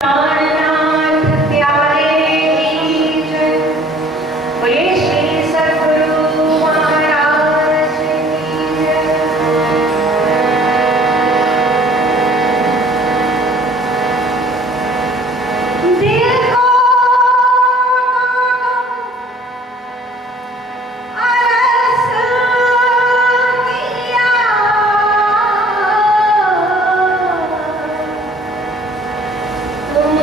प्राणनाथ प्यारे की जय। बोले श्री सद्गुरु महाराज की जय। दिल को अरस किया, तुम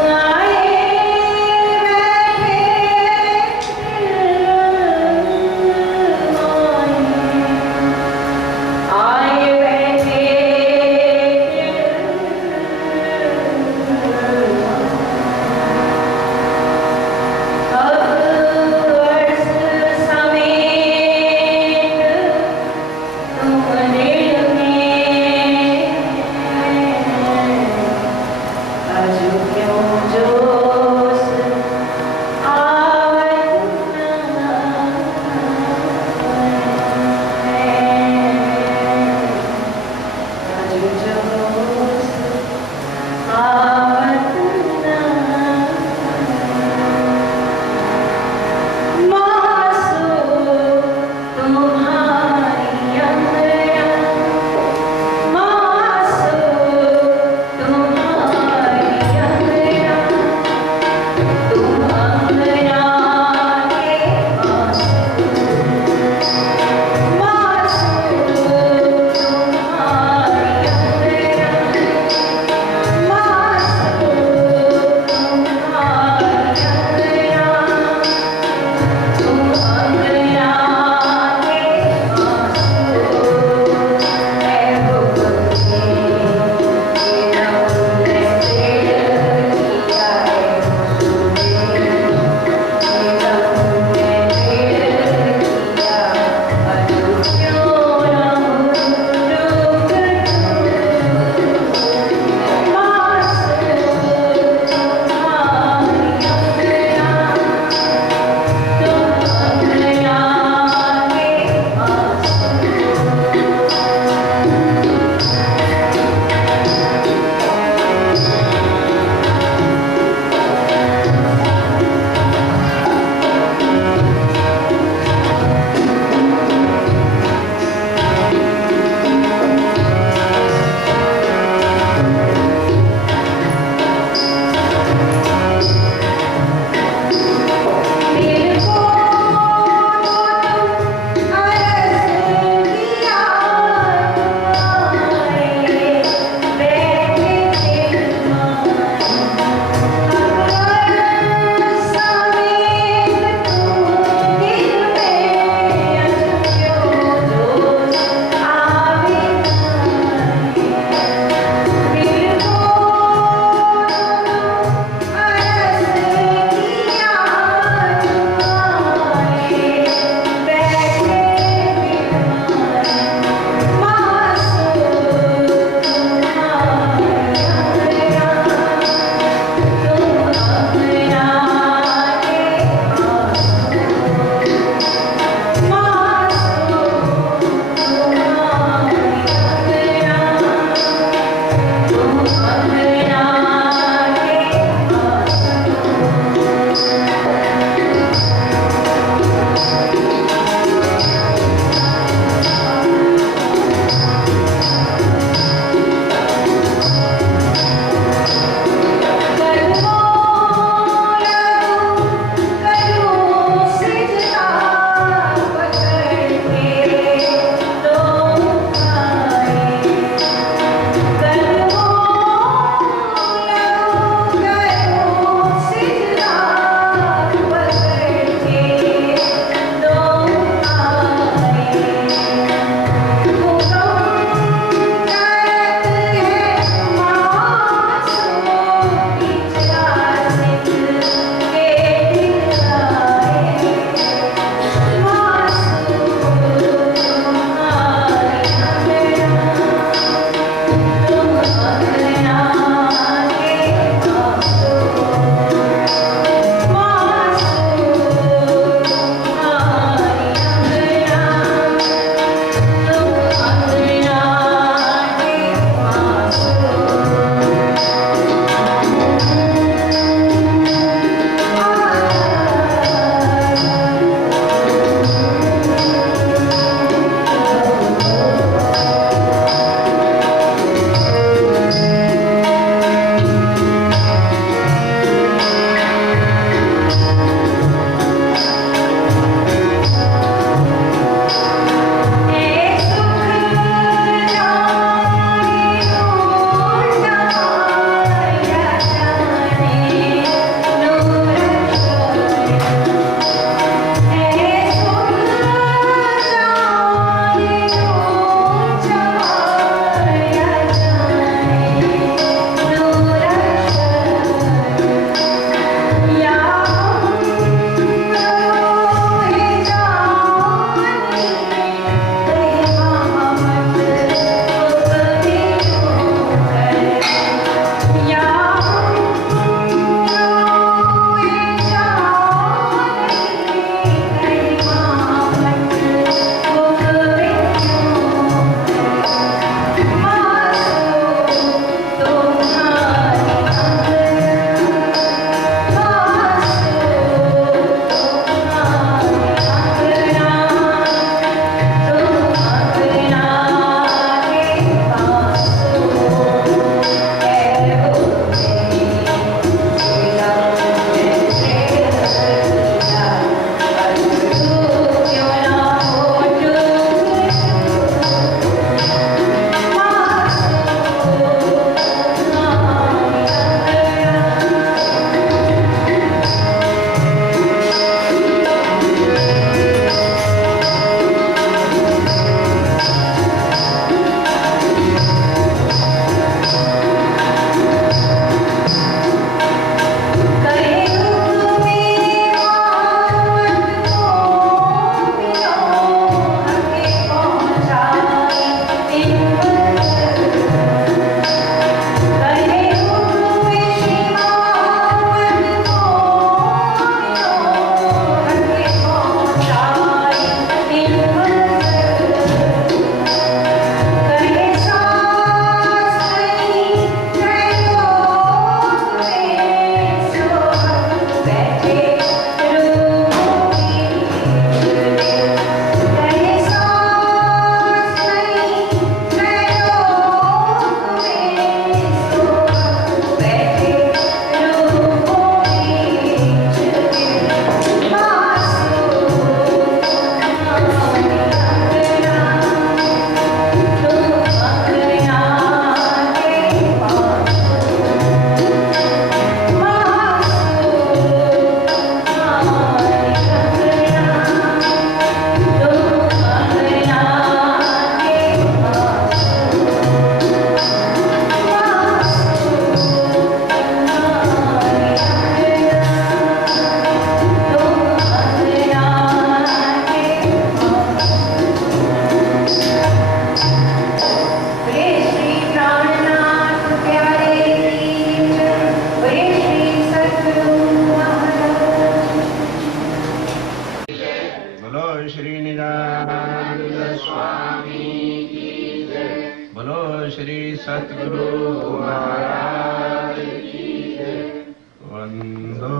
बोलो श्री सतगुरु महाराज की जय। वंदो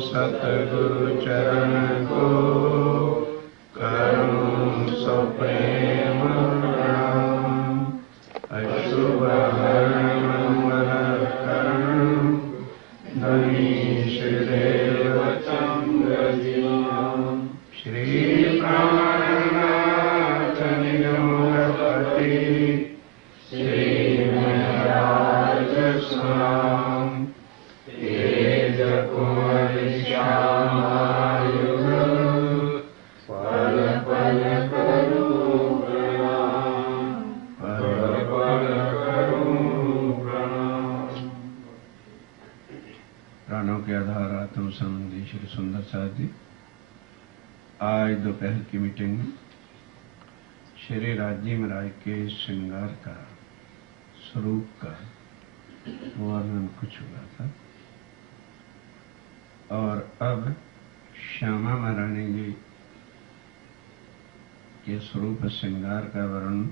सतगुरु चरण को करूं सो प्रेम प्रणाम। अशुभ हरण मंगल करण धनीश देव चंद्र जीवन। श्री प्राणनाथ निगमपति श्री महराज स्वाम। तेज कुंवर श्यामायुध पल पल करूं प्रणाम। पल पल करूं प्रणाम। प्राणों के आधार आत्म संबंधी श्री सुंदर साथ जी आज दोपहर की मीटिंग में श्री राजी महाराज के श्रृंगार का स्वरूप का वर्णन कुछ हुआ था और अब श्यामा महारानी जी के स्वरूप श्रृंगार का वर्णन,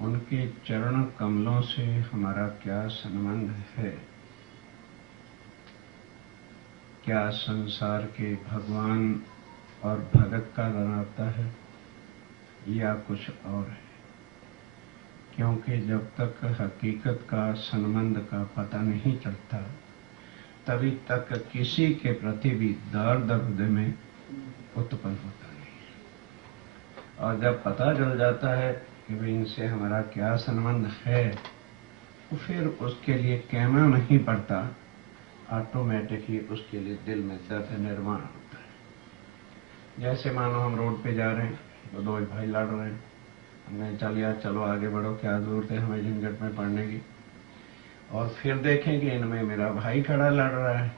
उनके चरण कमलों से हमारा क्या संबंध है, क्या संसार के भगवान और भगत का बनाता है या कुछ और है। क्योंकि जब तक हकीकत का संबंध का पता नहीं चलता तभी तक किसी के प्रति भी दर्द हृदय में उत्पन्न होता नहीं। और जब पता चल जाता है कि भाई इनसे हमारा क्या संबंध है तो फिर उसके लिए कहना नहीं पड़ता, ऑटोमेटिक ही उसके लिए दिल में दर्द निर्माण होता है। जैसे मानो हम रोड पे जा रहे हैं तो दो भाई लड़ रहे हैं, हम कहें चल यार चलो आगे बढ़ो, क्या जरूरत है हमें झंझट में पड़ने की। और फिर देखें कि इनमें मेरा भाई खड़ा लड़ रहा है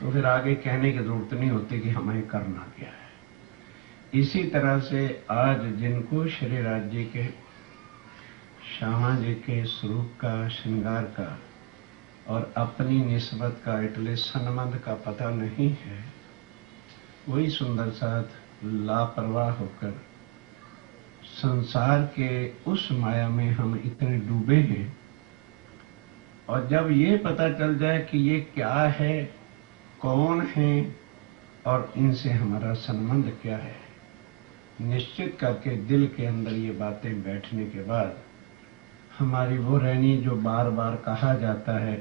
तो फिर आगे कहने की जरूरत नहीं होती कि हमें करना क्या है। इसी तरह से आज जिनको श्री राज जी के श्यामा जी के स्वरूप का श्रृंगार का और अपनी निस्बत का इतले संबंध का पता नहीं है, वही सुंदर साथ लापरवाह होकर संसार के उस माया में हम इतने डूबे हैं। और जब ये पता चल जाए कि ये क्या है, कौन है और इनसे हमारा संबंध क्या है, निश्चित करके दिल के अंदर ये बातें बैठने के बाद हमारी वो रहनी जो बार बार कहा जाता है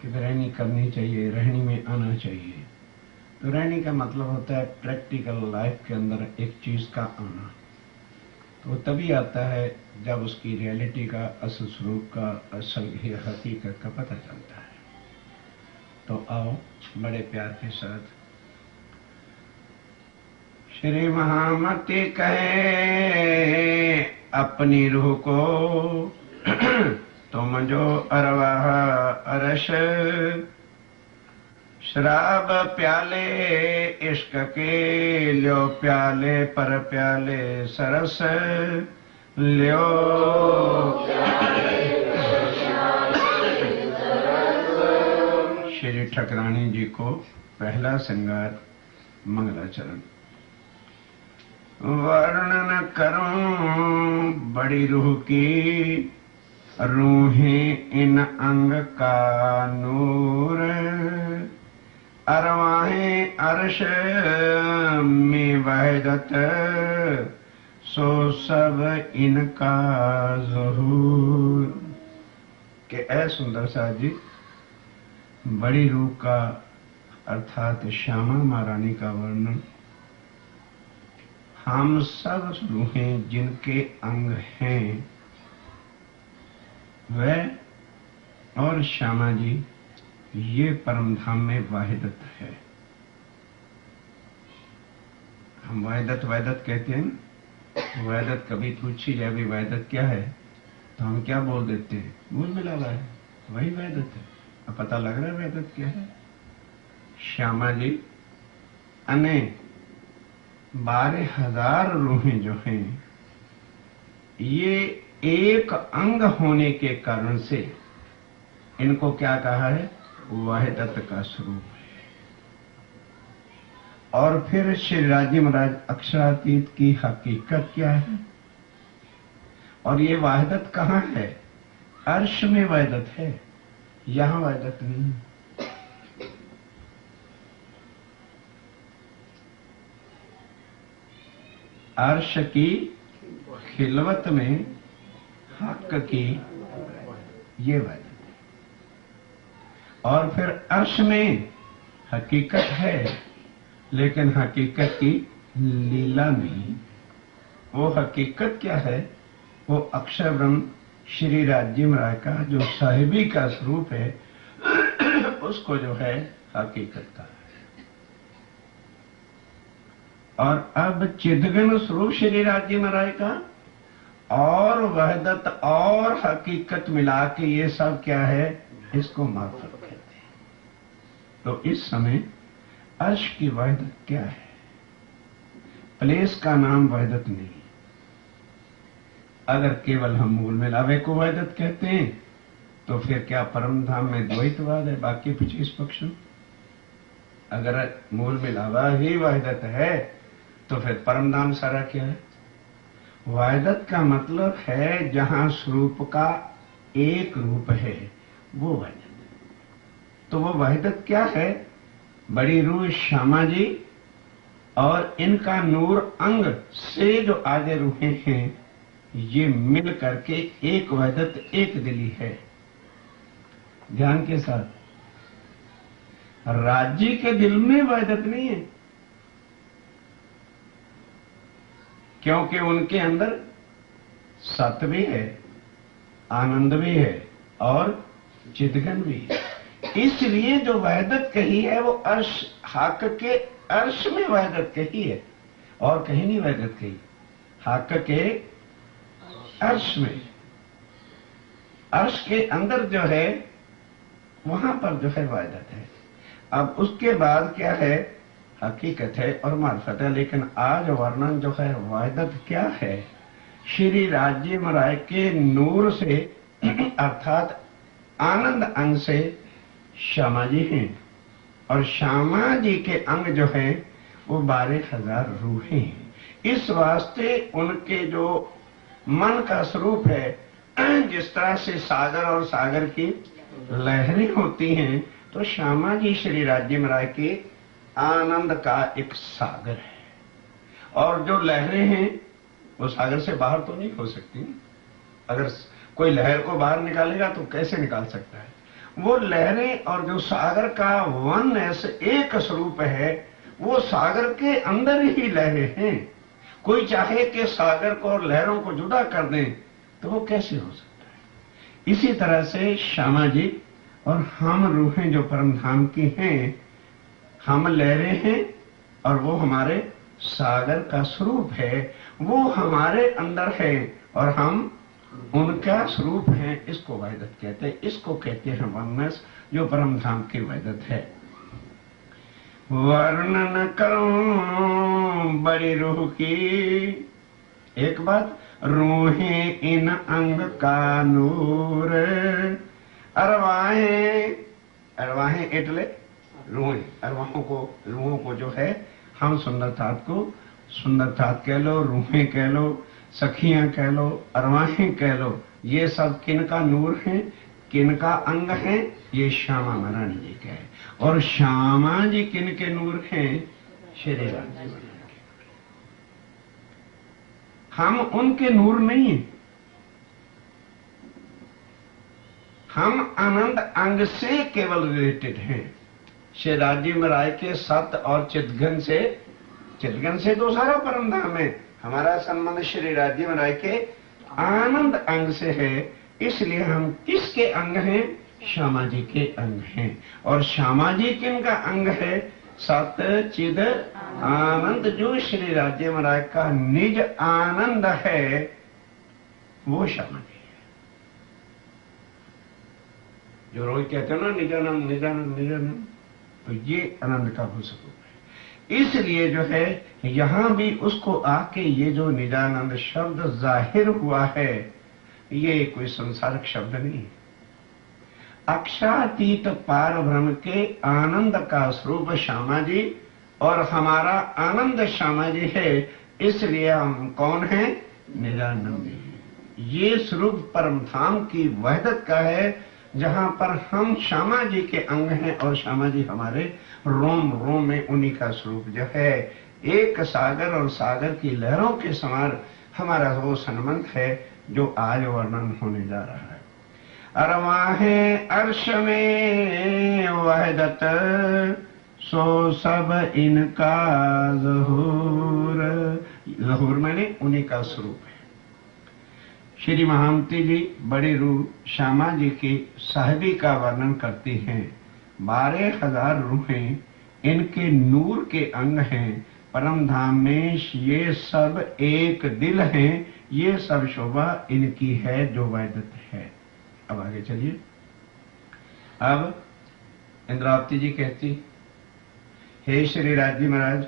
कि रहनी करनी चाहिए, रहनी में आना चाहिए। तो रहनी का मतलब होता है प्रैक्टिकल लाइफ के अंदर एक चीज का आना। तो तभी आता है जब उसकी रियलिटी का असल स्वरूप का असल हकीकत का पता चलता है। तो आओ बड़े प्यार के साथ श्री महामती कहे अपनी रूह को तुम जो अरवाह अरश शराब प्याले इश्क के ल्यो प्याले पर प्याले सरस ल्यो श्री ठकरानी जी को पहला श्रृंगार मंगलाचरण। वर्णन करूं बड़ी रूह की रूहें इन अंग का नूर, अरवाहें अर्श में वहदत सो सब इनका ज़हूर। के ऐ सुंदर सा जी, बड़ी रूह का अर्थात श्यामा महारानी का वर्णन, हम सब रूहें जिनके अंग हैं वह और श्यामा जी ये परम धाम में वाहिदत है। हम वाहिदत वाहिदत कहते हैं। वाहिदत कभी पूछी जाए भी वाहिदत क्या है तो हम क्या बोल देते हैं, मूल मिला हुआ है, वही वाहिदत है। अब पता लग रहा है वाहिदत क्या है। श्यामा जी अने 12,000 रूहें जो हैं ये एक अंग होने के कारण से इनको क्या कहा है, वाहिदत का स्वरूप है। और फिर श्री राजी महाराज अक्षरातीत की हकीकत क्या है, और ये वहदत कहाँ है? अर्श में वहदत है, यहां वहदत नहीं है। अर्श की खिलवत में हक की ये वहदत है। और फिर अर्श में हकीकत है, लेकिन हकीकत की लीला नहीं। वो हकीकत क्या है? वो अक्षर ब्रह्म श्री राज्यम राय का जो साहिबी का स्वरूप है, उसको जो है हकीकत का है। और अब चिदघन स्वरूप श्री राज्यम राय का और वहदत और हकीकत मिला के ये सब क्या है? इसको मार्फत कहते हैं। तो इस समय अर्श की वहदत क्या है? प्लेस का नाम वहदत नहीं। अगर केवल हम मूल मिलावे को वहदत कहते हैं तो फिर क्या परम धाम में द्वैतवाद है, बाकी 25 पक्ष? अगर मूल मिलावा ही वहदत है तो फिर परम धाम सारा क्या है? वहदत का मतलब है जहां स्वरूप का एक रूप है, वो वहदत। तो वो वहदत क्या है? बड़ी रूह श्यामा जी और इनका नूर अंग से जो आगे रूहें हैं, ये मिल करके एक वहदत एक दिली है। ध्यान के साथ, राज्य के दिल में वहदत नहीं है, क्योंकि उनके अंदर सत्य भी है, आनंद भी है और चिदघन भी है। इसलिए जो वहदत कही है वो अर्श, हक के अर्श में वहदत कही है, और कहीं नहीं वहदत कही। हक के अर्श में, अर्श के अंदर जो है वहां पर जो है वहदत है। अब उसके बाद क्या है? हकीकत है और मार्फत है। लेकिन आज वर्णन जो है वहदत क्या है? श्री राज्यम राय के नूर से अर्थात आनंद अंग से श्यामा जी हैं, और श्यामा जी के अंग जो है वो 12,000 रूहें हैं। इस वास्ते उनके जो मन का स्वरूप है, जिस तरह से सागर और सागर की लहरें होती हैं, तो श्यामा जी श्री राज्यम राय के आनंद का एक सागर है। और जो लहरें हैं वो सागर से बाहर तो नहीं हो सकती। अगर कोई लहर को बाहर निकालेगा तो कैसे निकाल सकता है? वो लहरें और जो सागर का वननेस एक स्वरूप है, वो सागर के अंदर ही लहरें हैं। कोई चाहे कि सागर को और लहरों को जुदा कर दें तो वो कैसे हो सकता है? इसी तरह से श्यामा जी और हम रूहें जो परम धाम की हैं, हम लहरें हैं और वो हमारे सागर का स्वरूप है, वो हमारे अंदर है और हम उनका स्वरूप है। इसको वहदत कहते हैं। इसको कहते हैं वननेस, जो परम धाम की वहदत है। वर्णन करूं बड़ी रूह की, एक बात, रूहें इन अंग का नूर, अरवाहें, अरवाहें एटले रूहें, रूहों को जो है हम सुंदरतात को सुंदरतात कह लो, रूहें कह लो, सखियां कह लो, अरवाहें कह लो, ये सब किनका नूर है, किनका अंग है? ये श्यामा महारानी जी का है। और श्यामा जी किनके नूर हैं? श्री राज्य के। हम उनके नूर नहीं है, हम आनंद अंग से केवल रिलेटेड हैं। श्री राज्य राय के सत्य और चिदघन से, चिदघन से तो सारा परम धाम है। हमारा संबंध श्री राज्य राय के आनंद अंग से है। इसलिए हम किसके अंग हैं? श्यामा जी के अंग हैं। और श्यामा जी किनका अंग है? सत्य चिद आनंद, जो श्री राज्य राय का निज आनंद है, वो श्यामा जी है। जो रोज कहते हैं ना निजानंद निजानंद निजानंद, तो ये आनंद का वो स्वरूप है। इसलिए जो है यहां भी उसको आके ये जो निजानंद शब्द जाहिर हुआ है, ये कोई संसारिक शब्द नहीं। अक्षरातीत पार ब्रह्म के आनंद का स्वरूप श्यामा जी और हमारा आनंद श्यामा जी है। इसलिए हम कौन हैं? निजानंदी। ये स्वरूप परम धाम की वहदत का है, जहां पर हम श्यामा जी के अंग हैं और श्यामा जी हमारे रोम रोम में उन्हीं का स्वरूप जो है। एक सागर और सागर की लहरों के समान हमारा वो संबंध है जो आज वर्णन होने जा रहा है। अरवाहे अर्श में वहदत सो सब इनका ज़हूर। ज़हूर मैंने उन्हीं का स्वरूप है। श्री महामती जी बड़ी रूह श्यामा जी की साहिबी का वर्णन करती हैं। 12,000 रूहें इनके नूर के अंग हैं। परम धाम में ये सब एक दिल हैं। ये सब शोभा इनकी है जो वैदत है। अब आगे चलिए। अब इंद्रावती जी कहती, हे श्री राज्य महाराज,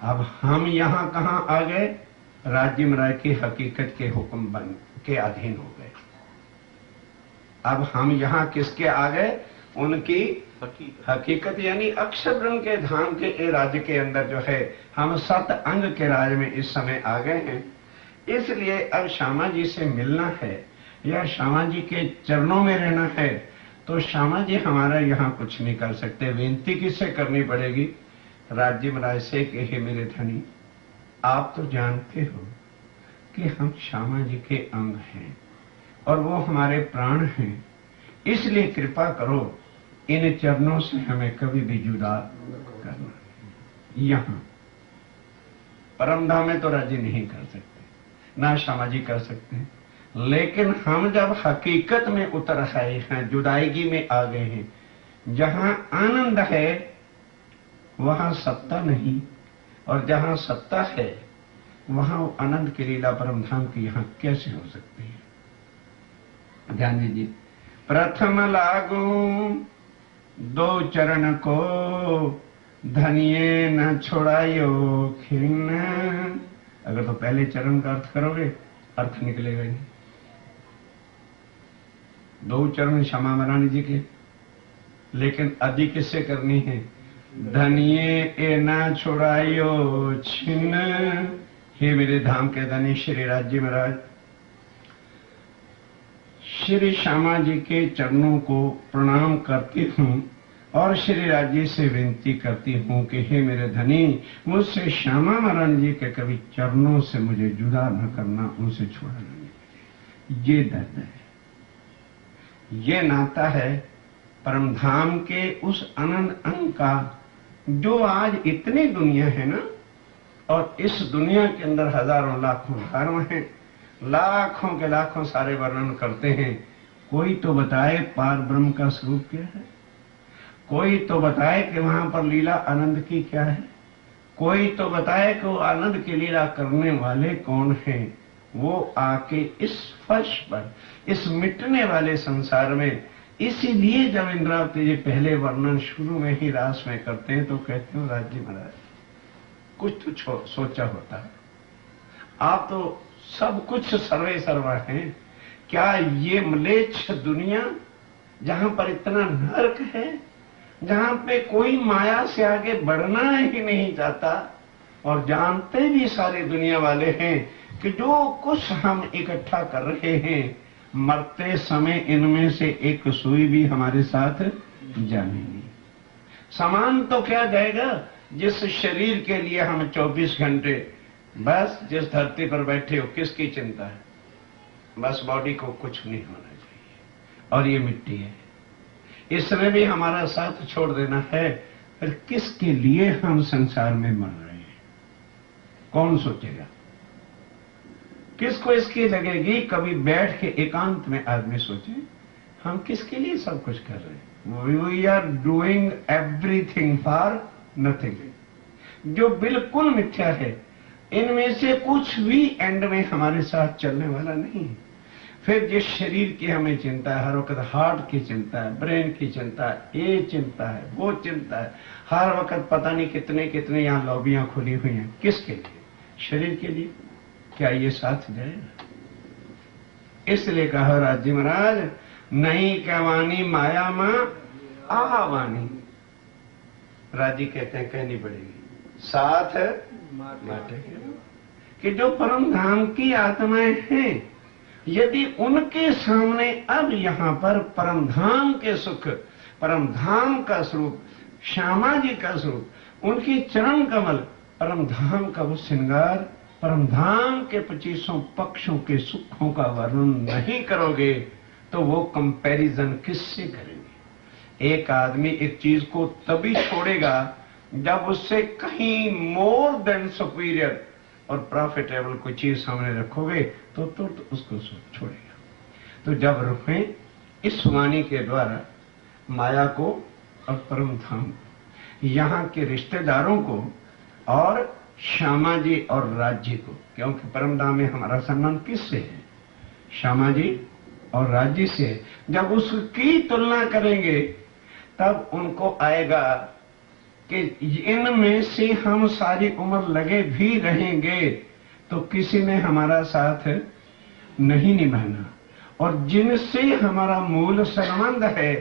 अब हम यहाँ कहाँ आ गए? राज्य महाराज की हकीकत के हुक्म बन के अधीन हो गए। अब हम यहाँ किसके आ गए? उनकी हकीकत यानी अक्षर ब्रह्म के धाम के राज्य के अंदर जो है हम सत अंग के राज में इस समय आ गए हैं। इसलिए अब श्यामा जी से मिलना है या श्यामा जी के चरणों में रहना है, तो श्यामा जी हमारा यहाँ कुछ नहीं कर सकते। विनती किससे करनी पड़ेगी? राज्य महाराज से कि हे मेरे धनी, आप तो जानते हो कि हम श्यामा जी के अंग हैं और वो हमारे प्राण हैं, इसलिए कृपा करो इन चरणों से हमें कभी भी जुदा करना। यहाँ परमधाम में तो राजी नहीं कर सकते, ना श्यामा जी कर सकते हैं, लेकिन हम जब हकीकत में उतर आए हैं, जुदाईगी में आ गए हैं, जहां आनंद है वहां सत्ता नहीं, और जहां सत्ता है वहां आनंद की लीला परमधाम की यहां कैसे हो सकती है? ध्यान दीजिए। प्रथम लागू दो चरण को, धनिये न छोड़ायो खिन्न। अगर तो पहले चरण का अर्थ करोगे अर्थ निकलेगा नहीं। दो चरण श्यामा महारानी जी के, लेकिन आदि किससे करनी है? धनिये ए ना छोड़ायो छिन्न। हे मेरे धाम के धनी श्री राज्य महाराज, श्री श्यामा जी के चरणों को प्रणाम करती हूँ और श्री राज्य से विनती करती हूँ कि हे मेरे धनी, मुझसे श्यामा महारानी जी के कभी चरणों से मुझे जुदा न करना, उनसे छोड़ना नहीं। ये दर्द है, ये नाता है परम धाम के उस अनंत अंग का, जो आज इतनी दुनिया है ना, और इस दुनिया के अंदर हजारों लाखों धर्म हैं, लाखों के लाखों सारे वर्णन करते हैं। कोई तो बताए पार ब्रह्म का स्वरूप क्या है, कोई तो बताए कि वहां पर लीला आनंद की क्या है, कोई तो बताए कि वो आनंद की लीला करने वाले कौन हैं। वो आके इस फर्श पर, इस मिटने वाले संसार में, इसीलिए जब इंद्रावती जी पहले वर्णन शुरू में ही रास में करते हैं तो कहते हो राज्य महाराज कुछ तो सोचा होता है, आप तो सब कुछ सर्वे सर्वा हैं, क्या ये म्लेच्छ दुनिया जहां पर इतना नर्क है, जहां पे कोई माया से आगे बढ़ना ही नहीं चाहता, और जानते भी सारे दुनिया वाले हैं कि जो कुछ हम इकट्ठा कर रहे हैं, मरते समय इनमें से एक सुई भी हमारे साथ जानेगी। सामान तो क्या जाएगा? जिस शरीर के लिए हम 24 घंटे बस जिस धरती पर बैठे हो, किसकी चिंता है? बस बॉडी को कुछ नहीं होना चाहिए, और ये मिट्टी है, इस समय भी हमारा साथ छोड़ देना है। फिर किसके लिए हम संसार में मर रहे हैं? कौन सोचेगा? किसको इसकी लगेगी? कभी बैठ के एकांत में आदमी सोचे हम किसके लिए सब कुछ कर रहे हैं। We are doing everything for nothing, जो बिल्कुल मिथ्या है। इनमें से कुछ भी एंड में हमारे साथ चलने वाला नहीं है। फिर जिस शरीर की हमें चिंता है, हर वक्त हार्ट की चिंता है, ब्रेन की चिंता है, ये चिंता है, वो चिंता है, हर वक्त पता नहीं कितने कितने यहाँ लॉबियां खुली हुई हैं। किसके लिए? शरीर के लिए। क्या ये साथ जाएगा? इसलिए कहा राज्य महाराज, नहीं कहवानी माया मां आवानी। राजी कहते हैं कहनी पड़ेगी, साथ माटे कि जो परम धाम की आत्माएं हैं यदि उनके सामने अब यहाँ पर परमधाम के सुख, परमधाम का स्वरूप, श्यामा जी का स्वरूप, उनकी चरण कमल, परमधाम का वो श्रृंगार, परमधाम के 25 पक्षों के सुखों का वर्णन नहीं करोगे तो वो कंपैरिजन किससे करेंगे? एक आदमी एक चीज को तभी छोड़ेगा जब उससे कहीं मोर देन सुपीरियर और प्रॉफिटेबल कोई चीज सामने रखोगे तो उसको छोड़ेगा। तो जब रुकें इस वाणी के द्वारा माया को और परमधाम, यहाँ के रिश्तेदारों को और श्यामा जी और राज्य को, क्योंकि परमधाम में हमारा संबंध किससे है? श्यामा जी और राज्य से। जब उसकी तुलना करेंगे तब उनको आएगा कि इनमें से हम सारी उम्र लगे भी रहेंगे तो किसी ने हमारा साथ नहीं निभाना, और जिनसे हमारा मूल संबंध है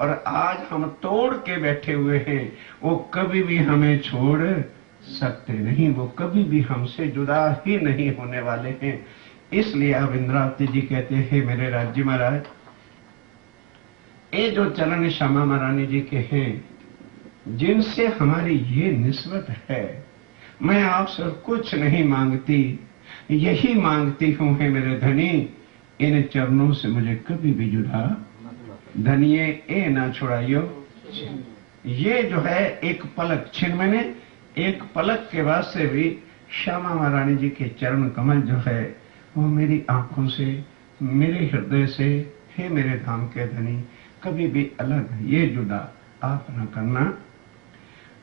और आज हम तोड़ के बैठे हुए हैं वो कभी भी हमें छोड़ सकते नहीं, वो कभी भी हमसे जुदा ही नहीं होने वाले हैं। इसलिए अब इंद्रावती जी कहते हैं, मेरे राज्य महाराज, ये जो चरण श्यामा महारानी जी के हैं जिनसे हमारी ये निस्बत है, मैं आपसे कुछ नहीं मांगती, यही मांगती हूं है मेरे धनी, इन चरणों से मुझे कभी भी जुदा धनिये ए ना छुड़ाइयो। ये जो है एक पलक छिन, मैंने एक पलक के बाद से भी श्यामा महारानी जी के चरण कमल जो है वो मेरी आंखों से, मेरे हृदय से, हे मेरे धाम के धनी, कभी भी अलग ये जुदा आप न करना।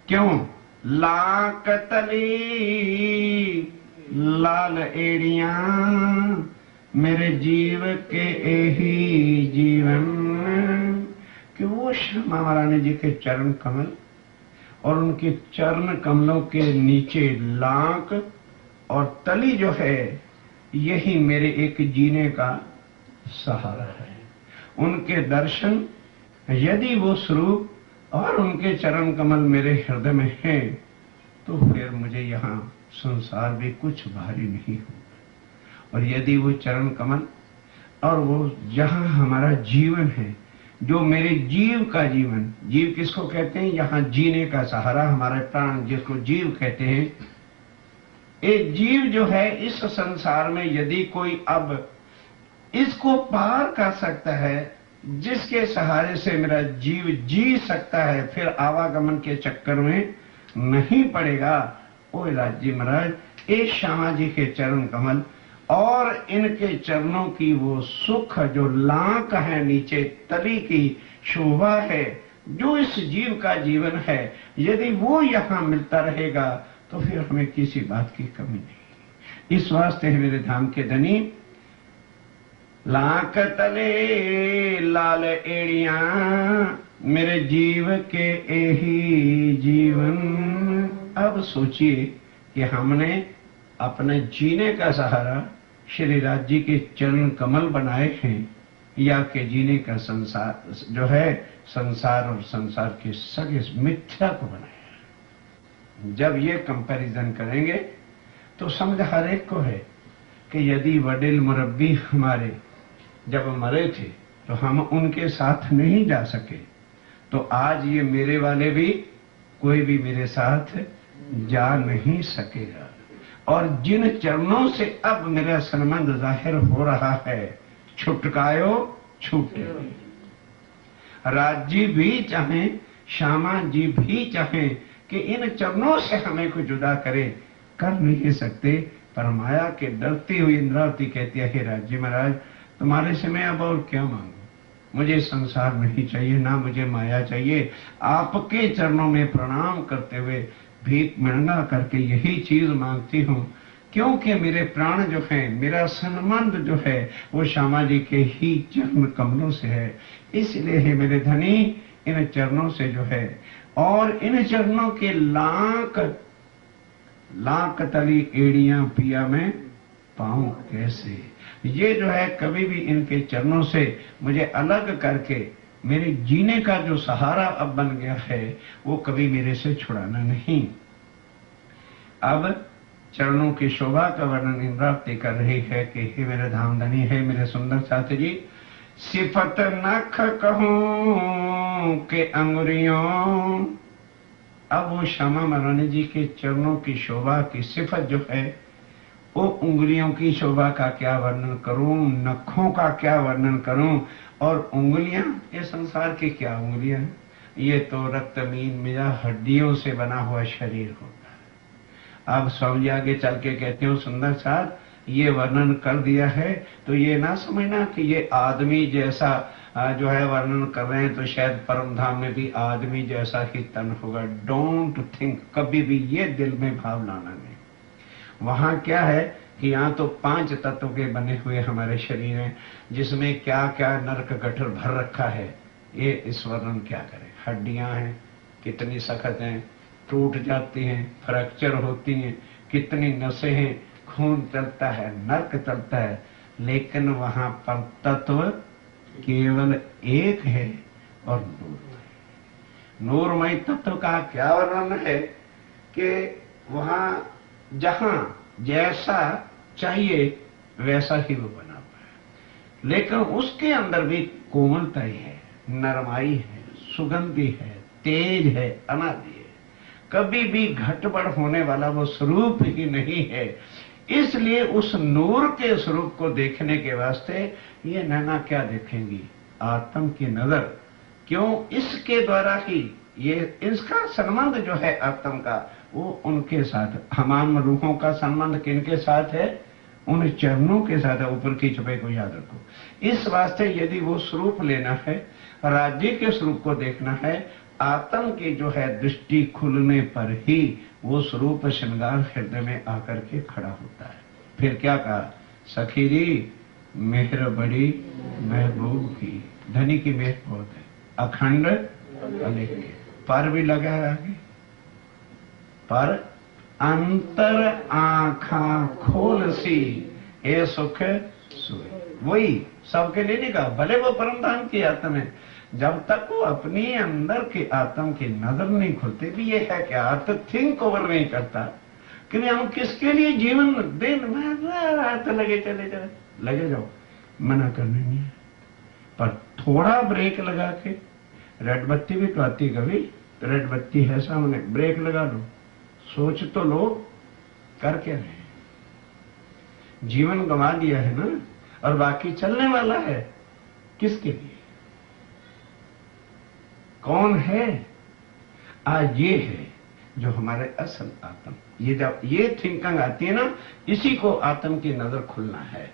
क्यों? लाक तली लाल एड़ियां मेरे जीव के यही जीवन, कि वो श्यामा महारानी जी के चरण कमल और उनके चरण कमलों के नीचे लाक और तली जो है यही मेरे एक जीने का सहारा है। उनके दर्शन, यदि वो स्वरूप और उनके चरण कमल मेरे हृदय में है तो फिर मुझे यहाँ संसार भी कुछ भारी नहीं होगा। और यदि वो चरण कमल और वो जहाँ हमारा जीवन है, जो मेरे जीव का जीवन, जीव किसको कहते हैं? यहाँ जीने का सहारा, हमारे प्राण जिसको जीव कहते हैं। एक जीव जो है इस संसार में यदि कोई अब इसको पार कर सकता है, जिसके सहारे से मेरा जीव जी सकता है, फिर आवागमन के चक्कर में नहीं पड़ेगा, ओ राज्य महाराज, ए श्यामा जी के चरण कमल और इनके चरणों की वो सुख जो लाक है, नीचे तली की शोभा है, जो इस जीव का जीवन है, यदि वो यहाँ मिलता रहेगा तो फिर हमें किसी बात की कमी नहीं। इस वास्ते है मेरे धाम के धनी, लाक तले लाल एड़ियां मेरे जीव के यही जीवन। अब सोचिए कि हमने अपने जीने का सहारा श्री राज जी के चरण कमल बनाए हैं या के जीने का संसार जो है संसार और संसार के सगे मिथ्या को बनाया। जब ये कंपैरिजन करेंगे तो समझ हर एक को है कि यदि वडिल मुरब्बी हमारे जब मरे थे तो हम उनके साथ नहीं जा सके, तो आज ये मेरे वाले भी कोई भी मेरे साथ जा नहीं सकेगा। और जिन चरणों से अब मेरा संबंध जाहिर हो रहा है, छुटकायो छूटे। राज जी भी चाहे, श्यामा जी भी चाहे कि इन चरणों से हमें कोई जुदा करे, कर नहीं सकते। पर माया के डरती हुई इंद्रावती कहती है, हे राज्य महाराज, तुम्हारे से मैं अब और क्या मांगू, मुझे संसार नहीं चाहिए, ना मुझे माया चाहिए। आपके चरणों में प्रणाम करते हुए भीख मंगा करके यही चीज मांगती हूँ, क्योंकि मेरे प्राण जो है, मेरा संबंध जो है वो श्यामा जी के ही चरण कमलों से है। इसलिए है मेरे धनी, इन चरणों से जो है, और इन चरणों के लाख लाख तली एड़ियां पिया मैं पाऊं कैसे। ये जो है कभी भी इनके चरणों से मुझे अलग करके मेरे जीने का जो सहारा अब बन गया है वो कभी मेरे से छुड़ाना नहीं। अब चरणों की शोभा का वर्णन इंद्रावती कर रही है कि हे मेरे धामधनी, हे मेरे सुंदर साथी जी, सिफत नख कहूं के अंगुरियों। अब वो श्यामा महारानी जी के चरणों की शोभा की सिफत जो है, वो उंगलियों की शोभा का क्या वर्णन करूं, नखों का क्या वर्णन करूं। और उंगलियां, ये संसार की क्या उंगलियां हैं, ये तो रक्त मीन मिला हड्डियों से बना हुआ शरीर होता है। अब स्वामी आगे चल के कहते हो सुंदर साथ, ये वर्णन कर दिया है तो ये ना समझना कि ये आदमी जैसा जो है वर्णन कर रहे हैं तो शायद परम धाम में भी आदमी जैसा ही तन होगा। डोंट थिंक, कभी भी ये दिल में भाव लाना नहीं। वहां क्या है कि यहाँ तो 5 तत्व के बने हुए हमारे शरीर हैं, जिसमें क्या क्या नरक गठर भर रखा है, ये इस वर्णन क्या करें। हड्डियां हैं, कितनी सख्त हैं, टूट जाती हैं, फ्रैक्चर होती हैं, कितनी नसें हैं, खून चलता है, नरक चलता है, लेकिन वहां पर तत्व केवल एक है और नूरमय। नूरमय तत्व का क्या वर्णन है कि वहां जहां जैसा चाहिए वैसा ही वो बना हुआ है, लेकिन उसके अंदर भी कोमलता ही है, नरमाई है, सुगंधी है, तेज है, अनादि है, कभी भी घटबड़ होने वाला वो स्वरूप ही नहीं है। इसलिए उस नूर के स्वरूप को देखने के वास्ते ये नैना क्या देखेंगी, आत्म की नजर। क्यों? इसके द्वारा ही ये इसका संबंध जो है आत्म का, वो उनके साथ, हमाम रूहों का संबंध किनके साथ है? उन चरणों के साथ है। ऊपर की छपे को याद रखो। इस वास्ते यदि वो स्वरूप लेना है, राज्य के स्वरूप को देखना है, आत्म की जो है दृष्टि खुलने पर ही वो स्वरूप श्रृंगार हृदय में आकर के खड़ा होता है। फिर क्या कहा? सखीरी मेहर बड़ी महबूब की, धनी की मेहर बहुत है, अखंड अलेख, पर भी लगा है आगे, पर अंतर आंखा खोल सी ए सुख सोई। वही सबके लिए नहीं कहा, भले वो परम धाम की आत्म है, जब तक वो अपनी अंदर के आत्म की नजर नहीं खुलती भी, ये है क्या अर्थ थिंक ओवर नहीं करता कि हम किसके लिए जीवन दिन रात लगे चले जाए, लगे जाओ, मना करने नहीं है, पर थोड़ा ब्रेक लगा के, रेड बत्ती भी तो आती कभी, तो रेड बत्ती है सामने, ब्रेक लगा लो, सोच तो लो कर क्या रहे। जीवन गंवा दिया है ना, और बाकी चलने वाला है किसके लिए? कौन है? आज ये है जो हमारे असल आत्म। ये जब ये थिंकिंग आती है ना, इसी को आत्म की नजर खुलना है।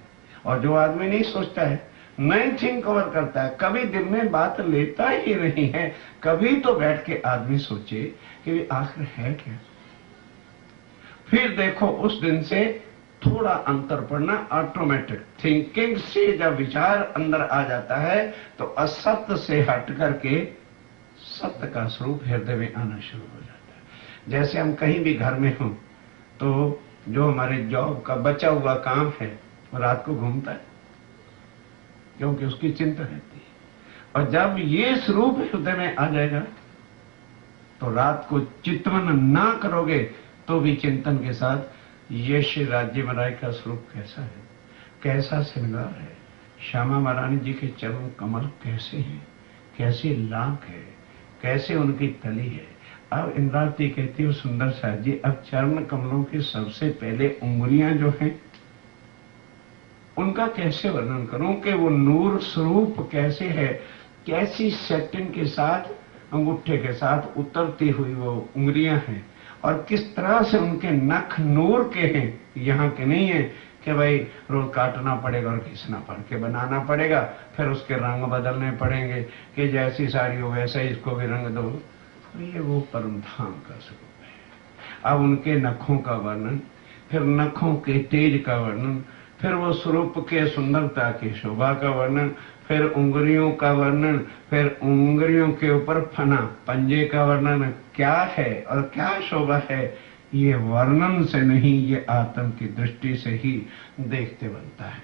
और जो आदमी नहीं सोचता है, नहीं थिंक ओवर करता है, कभी दिल में बात लेता ही नहीं है, कभी तो बैठ के आदमी सोचे कि आखिर है क्या। फिर देखो उस दिन से थोड़ा अंतर पड़ना ऑटोमेटिक। थिंकिंग से जब विचार अंदर आ जाता है तो असत्य से हट करके सत्य का स्वरूप हृदय में आना शुरू हो जाता है। जैसे हम कहीं भी घर में हों तो जो हमारे जॉब का बचा हुआ काम है वो रात को घूमता है, क्योंकि उसकी चिंता रहती है। और जब ये स्वरूप हृदय में आ जाएगा तो रात को चिंतन ना करोगे तो भी चिंतन के साथ ये श्री राज्य महाराज का स्वरूप कैसा है, कैसा श्रृंगार है, श्यामा महारानी जी के चरण कमल कैसे हैं, कैसी लाख है, कैसे उनकी तली है। अब इंद्रावती कहती है सुंदर साथ जी, अब चरण कमलों के सबसे पहले उंगलियां जो हैं उनका कैसे वर्णन करूं कि वो नूर स्वरूप कैसे है, कैसी सेटिंग के साथ अंगूठे के साथ उतरती हुई वो उंगलियां हैं, और किस तरह से उनके नख नूर के हैं। यहाँ के नहीं है कि भाई रोज काटना पड़ेगा और घिसना पड़ के बनाना पड़ेगा, फिर उसके रंग बदलने पड़ेंगे कि जैसी साड़ी हो वैसा ही इसको भी रंग दो। तो ये वो परम धाम का स्वरूप है। अब उनके नखों का वर्णन, फिर नखों के तेज का वर्णन, फिर वो स्वरूप के सुंदरता की शोभा का वर्णन, फिर उंगलियों का वर्णन, फिर उंगलियों के ऊपर फना पंजे का वर्णन क्या है और क्या शोभा है। ये वर्णन से नहीं, ये आत्म की दृष्टि से ही देखते बनता है।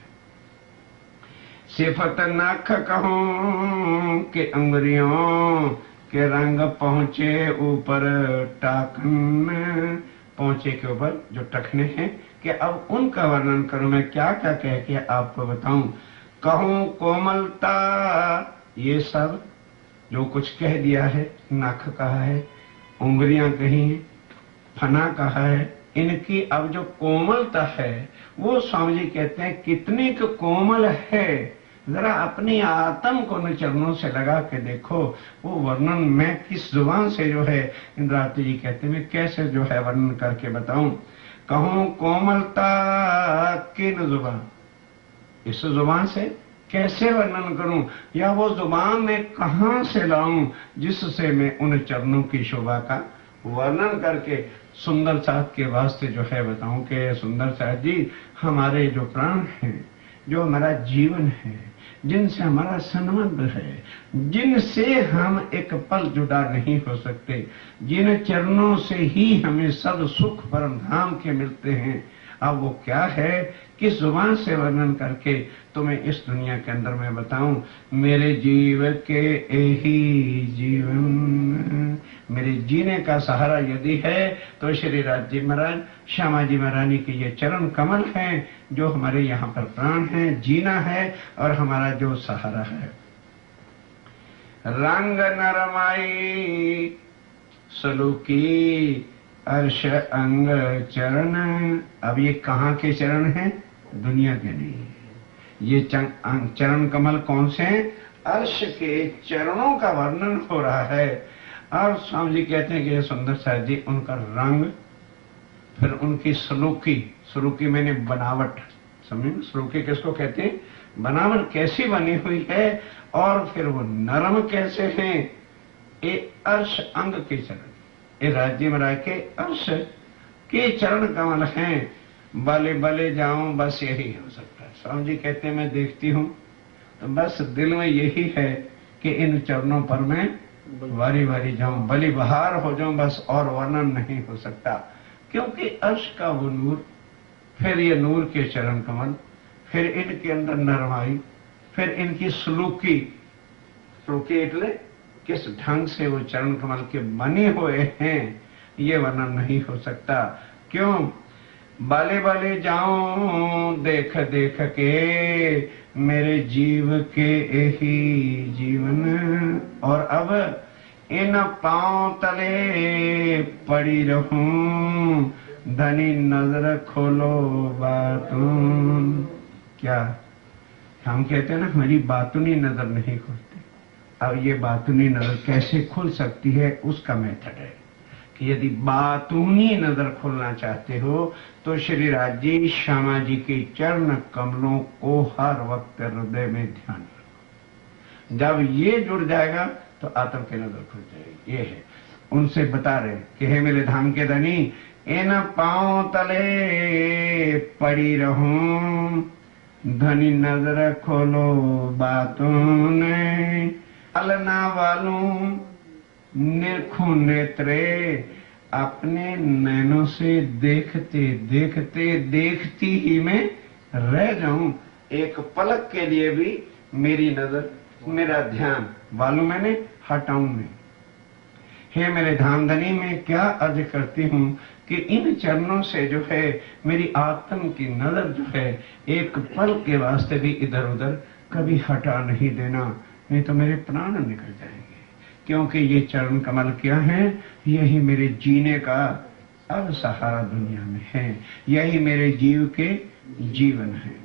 सिफत नख कहूं के उंगलियों के रंग पहुंचे ऊपर टाकन, पहुंचे के ऊपर जो टखने हैं कि अब उनका वर्णन करूं, मैं क्या क्या कह के आपको बताऊं। कहूं कोमलता, ये सब जो कुछ कह दिया है, नख कहा है, उंगलियां कही हैं, फना कहा है, इनकी अब जो कोमलता है वो स्वामी जी कहते हैं कितनी कोमल है, जरा अपनी आत्म को न चरणों से लगा के देखो। वो वर्णन मैं किस जुबान से जो है, इंद्रावती जी कहते हैं मैं कैसे जो है वर्णन करके बताऊं। कहूं कोमलता किन जुबान, इस जुबान से कैसे वर्णन करूं, या वो जुबान में कहां से लाऊं जिससे मैं उन चरणों की शोभा का वर्णन करके सुंदर साथ के वास्ते जो है बताऊं कि सुंदर साथ जी हमारे जो प्राण हैं, जो हमारा जीवन है, जिनसे हमारा संबंध है, जिनसे हम एक पल जुदा नहीं हो सकते, जिन चरणों से ही हमें सब सुख परम धाम के मिलते हैं, अब वो क्या है, किस जुबान से वर्णन करके तुम्हें इस दुनिया के अंदर मैं बताऊं। मेरे जीव के यही जीवन, मेरे जीने का सहारा यदि है तो श्री राज जी महाराज, श्यामा जी महारानी के ये चरण कमल हैं जो हमारे यहाँ पर प्राण हैं, जीना है और हमारा जो सहारा है। रंग नरमाई सलूकी अर्श अंग चरण, अब ये कहाँ के चरण हैं, दुनिया के नहीं। ये चरण कमल कौन से हैं, अर्श के चरणों का वर्णन हो रहा है। और स्वामी जी कहते हैं कि ये सुंदर साहब जी उनका रंग, फिर उनकी सलूकी, सलूकी मैंने बनावट, समझे सलूकी किसको कहते हैं, बनावट कैसी बनी हुई है, और फिर वो नरम कैसे हैं, ये अर्श अंग के चरण, ये राज्य महाराज के अर्श के चरण कमल हैं। बले बले जाऊं, बस यही हो सकता है। स्वामी जी कहते हैं मैं देखती हूं तो बस दिल में यही है कि इन चरणों पर मैं वारी वारी जाऊं, बलि बहार हो जाऊं, बस और वर्णन नहीं हो सकता। क्योंकि अर्श का वो नूर, फिर ये नूर के चरण कमल, फिर इनके अंदर नरमाई, फिर इनकी सलूकी, सलूकी इतने किस ढंग से वो चरण कमल के बने हुए हैं, ये वर्णन नहीं हो सकता। क्यों, बाले बाले जाऊं देख देख के मेरे जीव के यही जीवन, और अब इन पांव तले पड़ी रहूं, धनी नजर खोलो बातून। क्या हम कहते हैं ना, हमारी बातूनी नजर नहीं खुलती। अब ये बातूनी नजर कैसे खुल सकती है, उसका मेथड है कि यदि बातूनी नजर खोलना चाहते हो तो श्री राज जी श्यामा जी के चरण कमलों को हर वक्त हृदय में ध्यान रखो। जब ये जुड़ जाएगा तो आत्म की नजर खुल जाएगी। ये है, उनसे बता रहे कि हे मेरे धाम के धनी, इन पांव तले पड़ी रहूं, धनी नजर खोलो बातों ने, अलना वालों निरखूं नेत्रे, अपने नैनों से देखते देखते देखती ही मैं रह जाऊं, एक पलक के लिए भी मेरी नजर, मेरा ध्यान वालों मैंने हटाऊं नहीं। हे मेरे धामधनी, मैं क्या अर्ज करती हूं कि इन चरणों से जो है मेरी आत्म की नजर जो है एक पल के वास्ते भी इधर उधर कभी हटा नहीं देना, नहीं तो मेरे प्राण निकल जाएंगे। क्योंकि ये चरण कमल क्या है, यही मेरे जीने का अब सहारा दुनिया में है, यही मेरे जीव के जीवन है।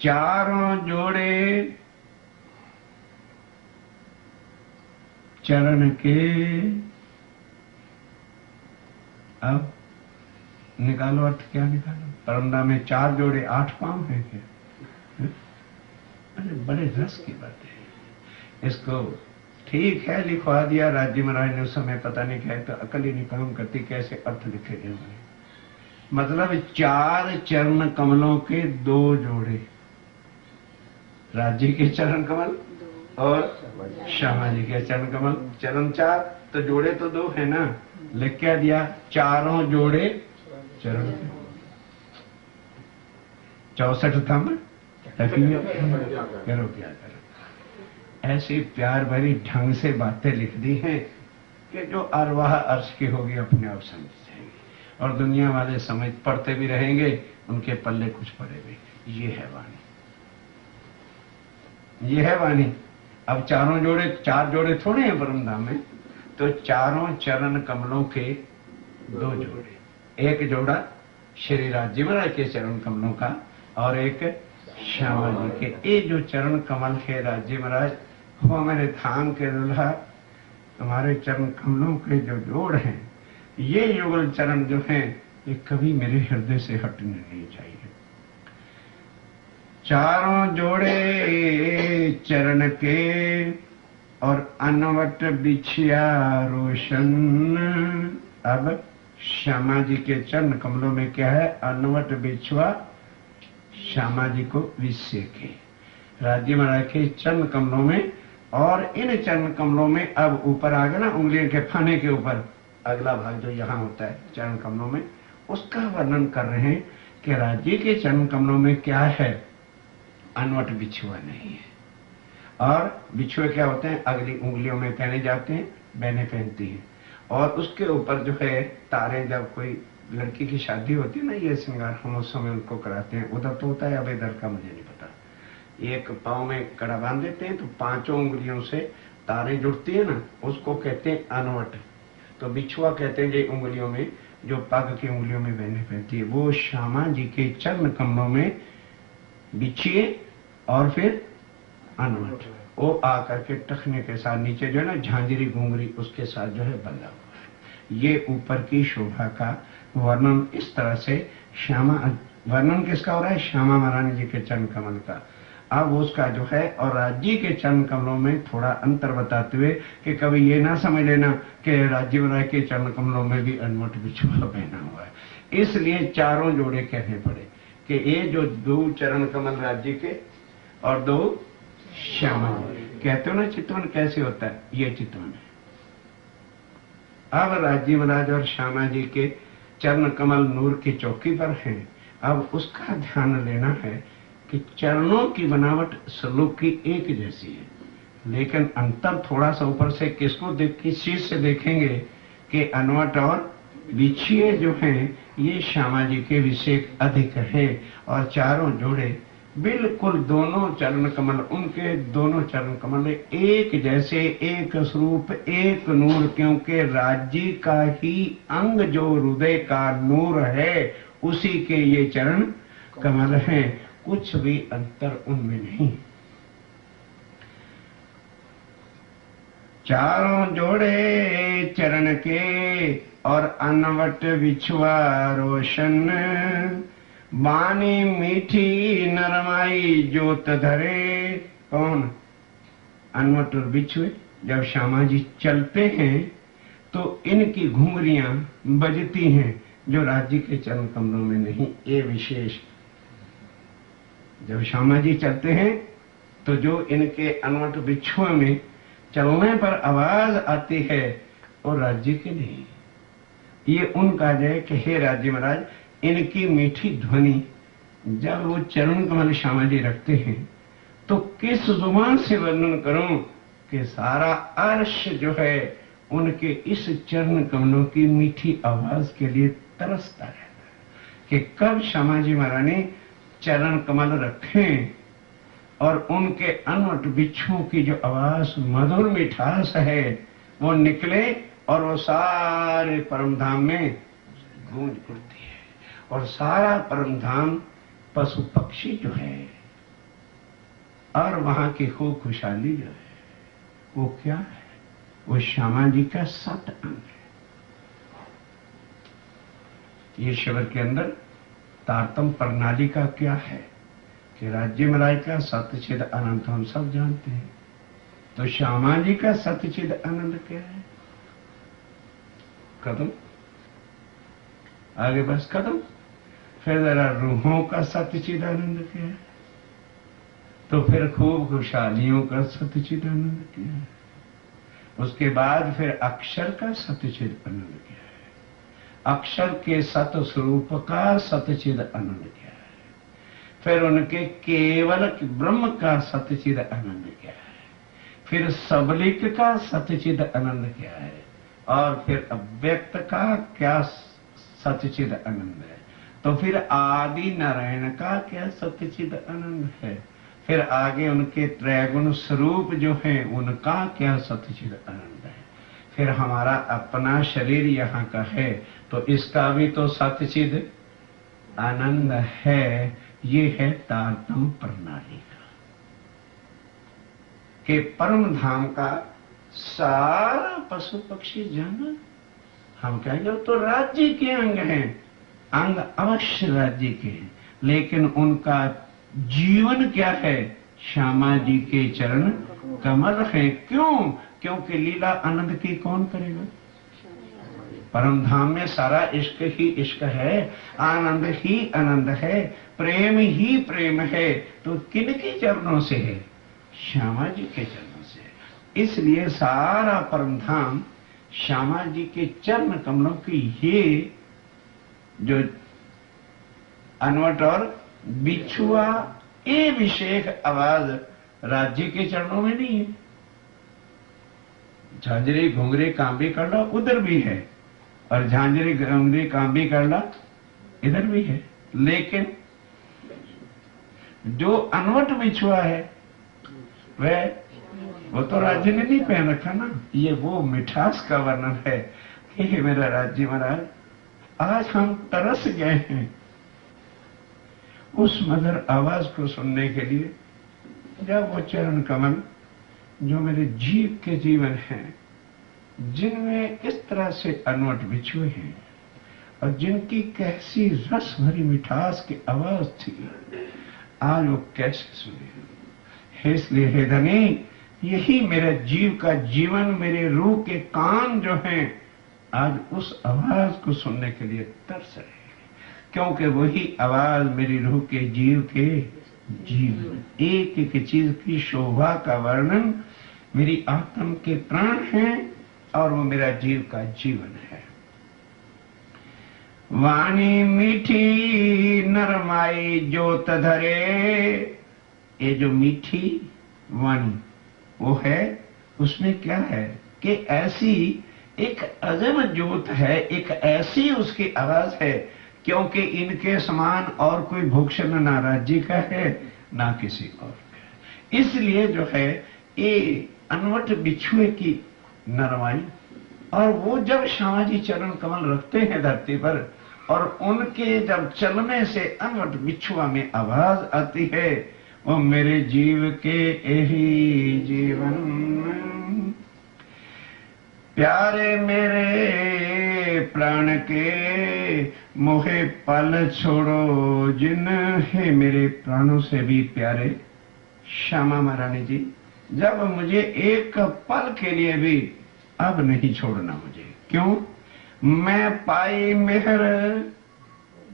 चारों जोड़े चरण के, अब निकालो अर्थ, क्या निकालो, परमदा में 4 जोड़े 8 पांव है क्या? अरे बड़े रस की बात है। इसको ठीक है लिखवा दिया राज्य महाराज ने उस समय, पता नहीं क्या, तो अकल ही नहीं काम करती कैसे अर्थ लिखे गए होंगे। मतलब 4 चरण कमलों के 2 जोड़े, राज्य के चरण कमल और श्यामा जी के चरण कमल, चरण 4 तो जोड़े तो 2 है ना, लिख क्या दिया, चारों जोड़े चरण के 64 थंब करो क्या करो। ऐसी प्यार भरी ढंग से बातें लिख दी हैं कि जो अरवाह अर्श की होगी अपने आप समझ जाए। और दुनिया वाले समझ पढ़ते भी रहेंगे, उनके पल्ले कुछ पड़े भी। ये है वाणी, ये है वाणी। अब चारों जोड़े, 4 जोड़े थोड़े हैं परम धाम में, तो चारों चरण कमलों के 2 जोड़े, एक जोड़ा श्री राज्य महाराज के चरण कमलों का और एक श्यामा जी के। ये जो चरण कमल है राज्य महाराज, वो मेरे धाम के दुल्हा, हमारे चरण कमलों के जो जोड़ हैं, ये युगल चरण जो हैं, ये कभी मेरे हृदय से हटने नहीं चाहिए। चारों जोड़े चरण के और अनवट बिछिया रोशन। अब श्यामा जी के चरण कमलों में क्या है? अनवट बिछुआ श्यामा जी को विषय के, राज्य महाराज के चरण कमलों में। और इन चरण कमलों में अब ऊपर आ गया ना, उंगलियों के फाने के ऊपर अगला भाग जो यहाँ होता है चरण कमलों में, उसका वर्णन कर रहे हैं कि राज्य के चरण कमलों में क्या है? अनवट बिछुआ नहीं है। और बिछुए क्या होते हैं? अगली उंगलियों में पहने जाते हैं, बहनें पहनती हैं। और उसके ऊपर जो है तारे, जब कोई लड़की की शादी होती है ना, ये श्रृंगार हम उस समय उनको कराते हैं। उधर तो होता है, अब इधर का मुझे नहीं पता। एक पाँव में कड़ा बांध देते हैं, तो 5 उंगलियों से तारे जुड़ती है ना, उसको कहते हैं अनवट। तो बिछुआ कहते हैं जे उंगलियों में, जो पग की उंगलियों में बहने पहनती है, वो श्यामा जी के चरण कमलों में बिछिए और फिर अनवट, वो आकर के टखने के साथ नीचे जो है ना झांझरी घुंघरी उसके साथ जो है बंधा हुआ है। ये ऊपर की शोभा का वर्णन इस तरह से श्यामा, वर्णन किसका हो रहा है? श्यामा महारानी जी के चरण कमल का। अब उसका जो है और राज्य के चरण कमलों में थोड़ा अंतर बताते हुए कि कभी ये ना समझ लेना कि राज्य महाराज के चरण कमलों में भी अनवट बिछुआ पहना हुआ है। इसलिए चारों जोड़े कहने पड़े कि ये जो 2 चरण कमल राज्य के और 2 श्यामा जी। कहते हो ना चितवन कैसे होता है? ये चितवन है। अब राज्य महाराज और श्यामा जी के चरण कमल नूर की चौकी पर हैं। अब उसका ध्यान लेना है कि चरणों की बनावट सलूक की एक जैसी है, लेकिन अंतर थोड़ा सा ऊपर से किसको किस चीज से देखेंगे कि अनवट और बिछिए जो हैं ये श्यामा जी के विषय अधिक है। और चारों जोड़े बिल्कुल दोनों चरण कमल, उनके दोनों चरण कमल एक जैसे, एक स्वरूप, एक नूर, क्योंकि राज्य का ही अंग जो हृदय का नूर है उसी के ये चरण कमल हैं, कुछ भी अंतर उनमें नहीं। चारों जोड़े चरण के और अनवट बिछुआ रोशन, बानी मीठी नरमाई जोत धरे। कौन? अनवट और बिछुए। जब श्यामा जी चलते हैं तो इनकी घुंघरियां बजती हैं, जो राज्य के चरण कमलों में नहीं। ये विशेष, जब श्यामा जी चलते हैं तो जो इनके अनवट बिछुए में चलने पर आवाज आती है और राज्य के नहीं। ये उनका जय कि हे राज्य महाराज, इनकी मीठी ध्वनि जब वो चरण कमल श्यामा जी रखते हैं तो किस जुबान से वर्णन करूं कि सारा अर्श जो है उनके इस चरण कमलों की मीठी आवाज के लिए तरसता रहता है कि कब श्यामा जी महारानी चरण कमल रखें और उनके अनवट बिच्छुओं की जो आवाज मधुर मिठास है वो निकले और वो सारे परम धाम में गूंज उठती है। और सारा परम धाम पशु पक्षी जो है और वहां की खूब खुशहाली जो है वो क्या है? वो श्यामा जी का 7 अंग है। ये शिविर के अंदर तारतम प्रणाली का क्या है कि राज्य महाराज का सतचिद अनंत हम सब जानते हैं, तो श्यामा जी का सतचिद आनंद क्या है? कदम आगे बस कदम। फिर जरा रूहों का सतचिद आनंद क्या है? तो फिर खूब खुशहालियों का सतचिद आनंद क्या है? उसके बाद फिर अक्षर का सतचिद आनंद क्या है? अक्षर के सत स्वरूप का सतचिद आनंद क्या है? फिर उनके केवल ब्रह्म का सतचिद आनंद क्या है? फिर सबलिक का सतचिद आनंद क्या है? और फिर अव्यक्त का क्या सच्चिद आनंद है। तो फिर आदि नारायण का क्या सच्चिद आनंद है? फिर आगे उनके त्रैगुण स्वरूप जो है उनका क्या सच्चिद आनंद है? फिर हमारा अपना शरीर यहाँ का है तो इसका भी तो सच्चिद आनंद है। ये है तारतम्य प्रणाली का कि परम धाम का सारा पशु पक्षी जानवर हम कहेंगे तो राज्य के अंग हैं, अंग अवश्य राज्य के हैं, लेकिन उनका जीवन क्या है? श्यामा जी के चरण कमल है। क्यों? क्योंकि लीला आनंद की कौन करेगा? परम धाम में सारा इश्क ही इश्क है, आनंद ही आनंद है, प्रेम ही प्रेम है। तो किनके चरणों से है? श्यामा जी के चरणों से। इसलिए सारा परम धाम श्यामा जी के चरण कमलों की ये जो अनवट और बिछुआ ये विशेष आवाज राज्य के चरणों में नहीं है। झांझरी घुंघरी कांबी करला उधर भी है और झांझरी घुंघरी कांबी करला इधर भी है, लेकिन जो अनवट बिछुआ है वो तो राज्य ने नहीं पहन रखा ना। ये वो मिठास का वर्णन है कि हे मेरा राज्य महाराज, आज हम तरस गए हैं उस मधुर आवाज को सुनने के लिए, जब वो चरण कमल जो मेरे जीव के जीवन हैं, जिनमें इस तरह से अनवट बिछुए हैं और जिनकी कैसी रस भरी मिठास की आवाज थी, आज वो कैसे सुने। इसलिए हे धनी, यही मेरे जीव का जीवन, मेरे रूह के कान जो हैं, आज उस आवाज को सुनने के लिए तरस रहे हैं, क्योंकि वही आवाज मेरी रूह के जीव के जीवन, एक एक चीज की शोभा का वर्णन मेरी आत्म के प्राण हैं और वो मेरा जीव का जीवन है। वाणी मीठी नरमाई जोत धरे, ये जो मीठी वाणी वो है, उसमें क्या है कि ऐसी एक अजब जोत है, एक ऐसी उसकी आवाज है, क्योंकि इनके समान और कोई भूषण ना राज्य का है ना किसी और का। इसलिए जो है ये अनवट बिछुए की नरमाई, और वो जब श्यामा जी चरण कमल रखते हैं धरती पर और उनके जब चलने से अनवट बिछुआ में आवाज आती है, वो मेरे जीव के यही जीवन प्यारे मेरे प्राण के मोहे पल छोड़ो जिन, है मेरे प्राणों से भी प्यारे श्यामा महारानी जी, जब मुझे एक पल के लिए भी अब नहीं छोड़ना मुझे। क्यों? मैं पाई मेहर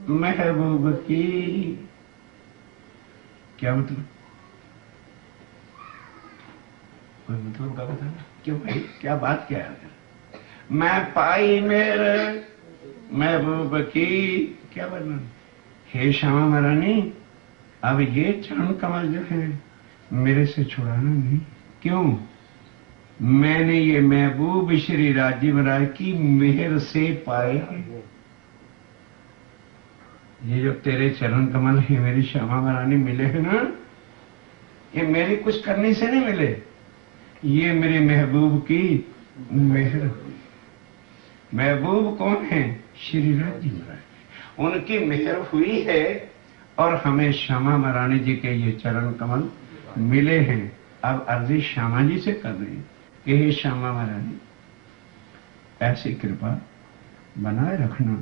महबूब की। क्या मतलब? कोई मतलब का बताना। क्यों भाई, क्या बात क्या है? मैं पाई मेरे महबूब की, क्या वर्णन? हे श्यामा महारानी, अब ये चरण कमल जो है मेरे से छुड़ाना नहीं। क्यों? मैंने ये महबूब श्री राजीव राय की मेहर से पाए हैं। ये जो तेरे चरण कमल है मेरी श्यामा महारानी मिले हैं ना, ये मेरी कुछ करने से नहीं मिले, ये मेरे महबूब की मेहर। महबूब कौन है? श्री राजीव राय, उनकी मेहर हुई है और हमें श्यामा महारानी जी के ये चरण कमल मिले हैं। अब अर्जी श्यामा जी से कर रही कि हे श्यामा महारानी, ऐसी कृपा बनाए रखना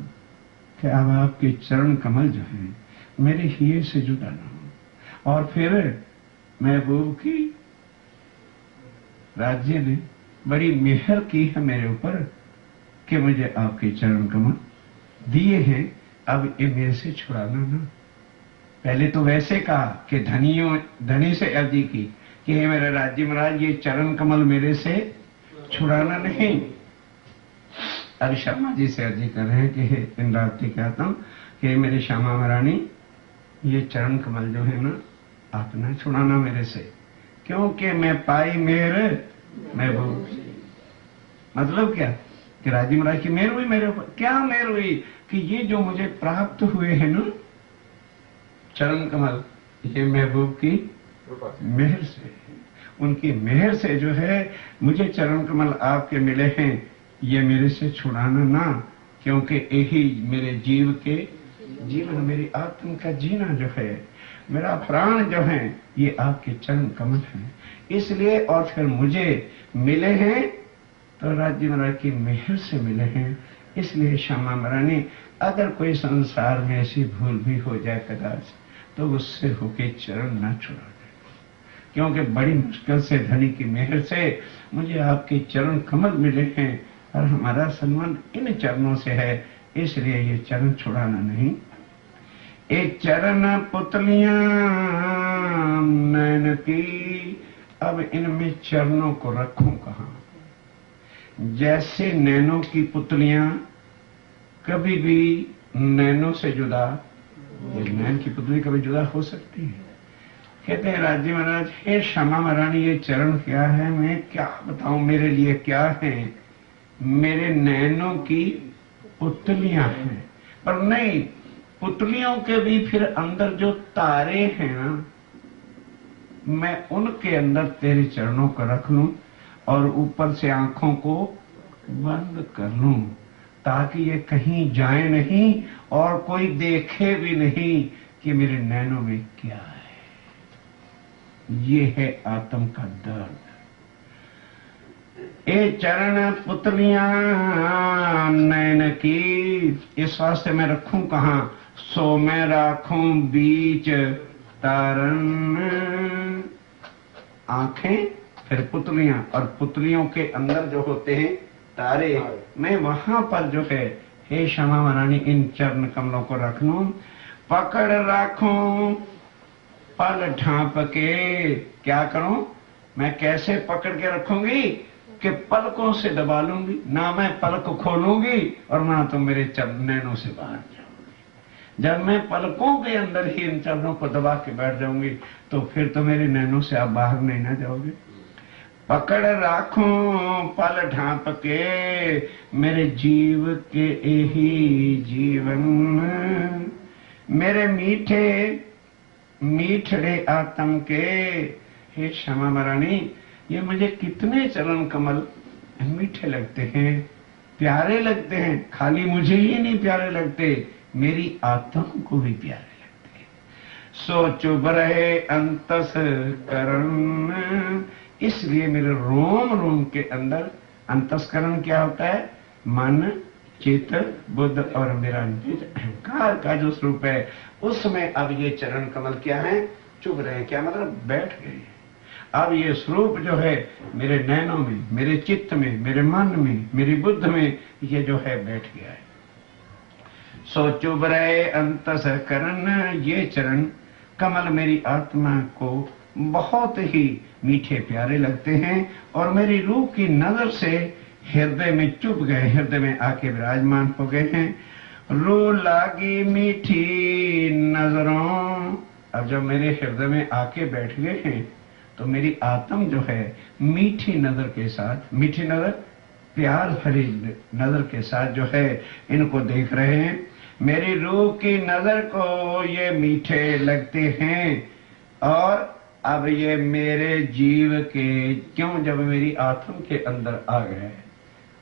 कि अब आपके चरण कमल जो है मेरे हिये से जुड़ा ना हो। और फिर महबूब की राज्य ने बड़ी मेहर की है मेरे ऊपर कि मुझे आपके चरण कमल दिए हैं, अब ये मेरे से छुड़ाना ना। पहले तो वैसे कहा कि धनी से अर्जी की कि हे मेरे राज्य महाराज, ये चरण कमल मेरे से छुड़ाना नहीं। अब श्यामा जी से अर्जी कर रहे हैं कि हे इंद्रावती कहता हूं कि मेरे श्यामा महारानी, ये चरण कमल जो है ना आप ना छुड़ाना मेरे से, क्योंकि मैं पाई मेरे महबूब। मतलब क्या कि राजीव महाराज की मेहर हुई मेरे ऊपर। क्या मेहर हुई? कि ये जो मुझे प्राप्त हुए हैं ना चरण कमल, ये महबूब की मेहर से, उनकी मेहर से जो है मुझे चरण कमल आपके मिले हैं। ये मेरे से छुड़ाना ना, क्योंकि यही मेरे जीवन मेरी आत्म का जीना जो है, मेरा प्राण जो है, ये आपके चरण कमल हैं। इसलिए और फिर मुझे मिले हैं तो राज्य महाराज की मेहर से मिले हैं। इसलिए श्यामा महारानी, अगर कोई संसार में ऐसी भूल भी हो जाए कदाच, तो उससे होके चरण न छुड़ा दे, क्योंकि बड़ी मुश्किल से धनी की मेहर से मुझे आपके चरण कमल मिले हैं और हमारा संबंध इन चरणों से है। इसलिए ये चरण छुड़ाना नहीं। एक चरण पुतलियां नैन की, अब इनमें चरणों को रखूं कहां? जैसे नैनों की पुतलियां कभी भी नैनों से जुदा, ये नैन की पुतली कभी जुदा हो सकती है? कहते हैं राज्य महाराज, हे श्यामा महारानी, ये चरण क्या है? मैं क्या बताऊं मेरे लिए क्या है? मेरे नैनों की पुतलियां हैं। पर नहीं, पुतलियों के भी फिर अंदर जो तारे हैं ना, मैं उनके अंदर तेरे चरणों को रख लूं और ऊपर से आंखों को बंद कर लूं, ताकि ये कहीं जाए नहीं और कोई देखे भी नहीं कि मेरे नैनों में क्या है। ये है आत्म का दर्द। ए चरण पुतलियां नैन की, इस वास्ते मैं रखूं कहां? सो मैं राखूं बीच तारन। आंखें फिर पुतलियां, और पुतलियों के अंदर जो होते हैं तारे, मैं वहां पर जो है हे श्यामा महारानी इन चरण कमलों को रख लूं। पकड़ राखूं पल ढांप के, क्या करूं? मैं कैसे पकड़ के रखूंगी कि पलकों से दबा लूंगी, ना मैं पलक खोलूंगी और ना तो मेरे नैनों से बाहर जाऊंगी। जब मैं पलकों के अंदर ही इन चरणों को दबा के बैठ जाऊंगी तो फिर तो मेरे नैनों से आप बाहर नहीं ना जाओगे। पकड़ राखूं पल ढांप के, मेरे जीव के यही जीवन, मेरे मीठड़े आत्म के। हे श्यामा महारानी, ये मुझे कितने चरण कमल मीठे लगते हैं, प्यारे लगते हैं। खाली मुझे ही नहीं प्यारे लगते, मेरी आत्मा को भी प्यारे लगते हैं। सो चुभ रहे अंतस करण, इसलिए मेरे रोम रोम के अंदर अंतस्करण क्या होता है? मन, चित्त, बुद्ध और मेरा निज अहंकार का जो स्वरूप है, उसमें अब ये चरण कमल क्या है? चुभ रहे। क्या मतलब? बैठ गए। अब ये स्वरूप जो है मेरे नैनों में, मेरे चित्त में, मेरे मन में, मेरी बुद्ध में, ये जो है बैठ गया है। सो चुभ रहे अंतस्करण, ये चरण कमल मेरी आत्मा को बहुत ही मीठे प्यारे लगते हैं और मेरी रूह की नजर से हृदय में चुभ गए, हृदय में आके विराजमान हो गए हैं। रूह लागी मीठी नजरों, अब जब मेरे हृदय में आके बैठ गए हैं तो मेरी आत्म जो है मीठी नजर के साथ, मीठी नजर प्यार भरी नजर के साथ जो है इनको देख रहे हैं। मेरी रूह की नजर को ये मीठे लगते हैं और अब ये मेरे जीव के, क्यों? जब मेरी आत्म के अंदर आ गए